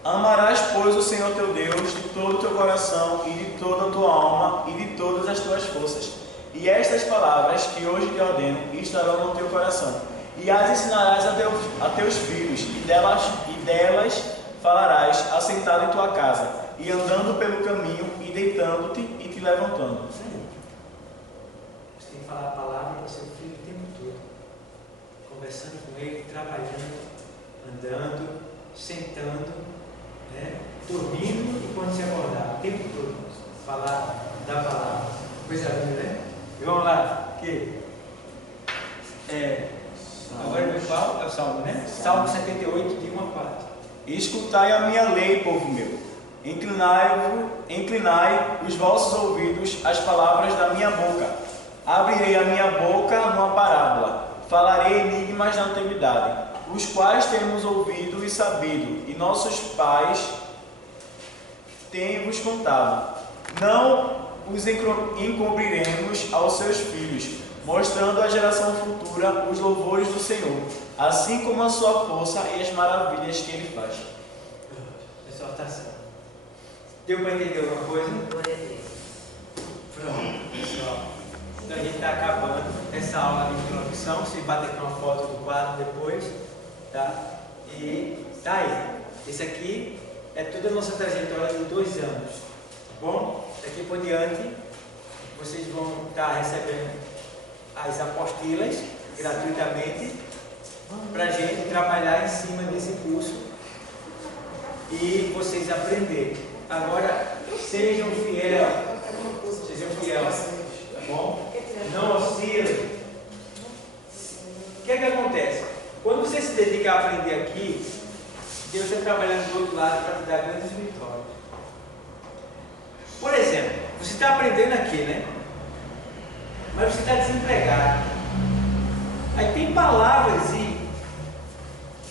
Amarás, pois, o Senhor teu Deus de todo o teu coração e de toda a tua alma e de todas as tuas forças. E estas palavras que hoje te ordeno estarão no teu coração. E as ensinarás a teus filhos, e delas falarás assentado em tua casa, e andando pelo caminho, e deitando-te e te levantando. Você tem que falar a palavra para o seu filho o tempo todo. Conversando com ele, trabalhando, andando, sentando, dormindo e quando se acordar. O tempo todo. Falar da palavra. Coisa linda, né? E vamos lá. Agora é qual? É o Salmo, né? Salmo 78, de 1-4. Escutai a minha lei, povo meu. Inclinai os vossos ouvidos às palavras da minha boca. Abrirei a minha boca numa parábola. Falarei enigmas da antiguidade, os quais temos ouvido e sabido, e nossos pais têm-vos contado. Não os encobriremos aos seus filhos, mostrando à geração futura os louvores do Senhor, assim como a sua força e as maravilhas que Ele faz. Exortação. Deu para entender alguma coisa? Pronto, pessoal. Então a gente está acabando essa aula de introdução. Você bate aqui uma foto do quadro depois, tá? E tá aí. Esse aqui é toda a nossa trajetória de 2 anos, tá bom? Daqui por diante, vocês vão estar recebendo as apostilas gratuitamente para a gente trabalhar em cima desse curso e vocês aprenderem. Agora, sejam fiéis, tá bom? Não oscilem. O que é que acontece? Quando você se dedica a aprender aqui, Deus está trabalhando do outro lado para te dar grandes vitórias. Por exemplo, você está aprendendo aqui, né? Mas você está desempregado. Aí tem palavras e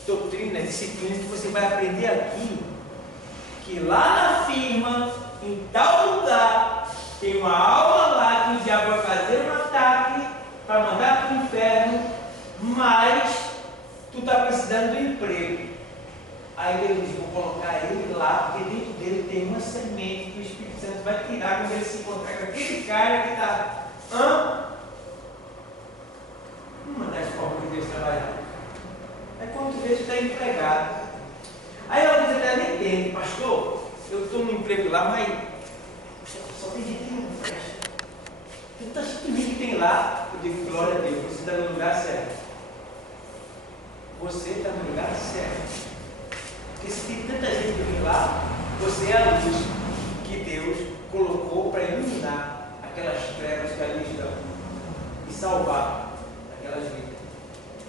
doutrinas, disciplinas que você vai aprender aqui, que lá na firma, em tal lugar, tem uma aula lá que o diabo vai fazer um ataque para mandar para o inferno, mas tu está precisando do emprego. Aí ele diz, vou colocar ele lá, porque dentro dele tem uma semente que o Espírito Santo vai tirar quando ele se encontrar com aquele cara que está... Uma das formas de Deus trabalhar. É quando tu vê que está empregado. Aí alguns até nem entendem, pastor, eu estou no emprego lá, mas só tem gente que não presta. Tanta gente que tem lá, eu digo, glória a Deus, você está no lugar certo. Você está no lugar certo. Porque se tem tanta gente que vem lá, você é a luz que Deus colocou para iluminar aquelas trevas que ali estão e salvar aquelas vidas.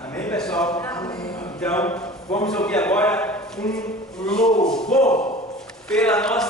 Amém, pessoal? Amém. Então, vamos ouvir agora um louvor pela nossa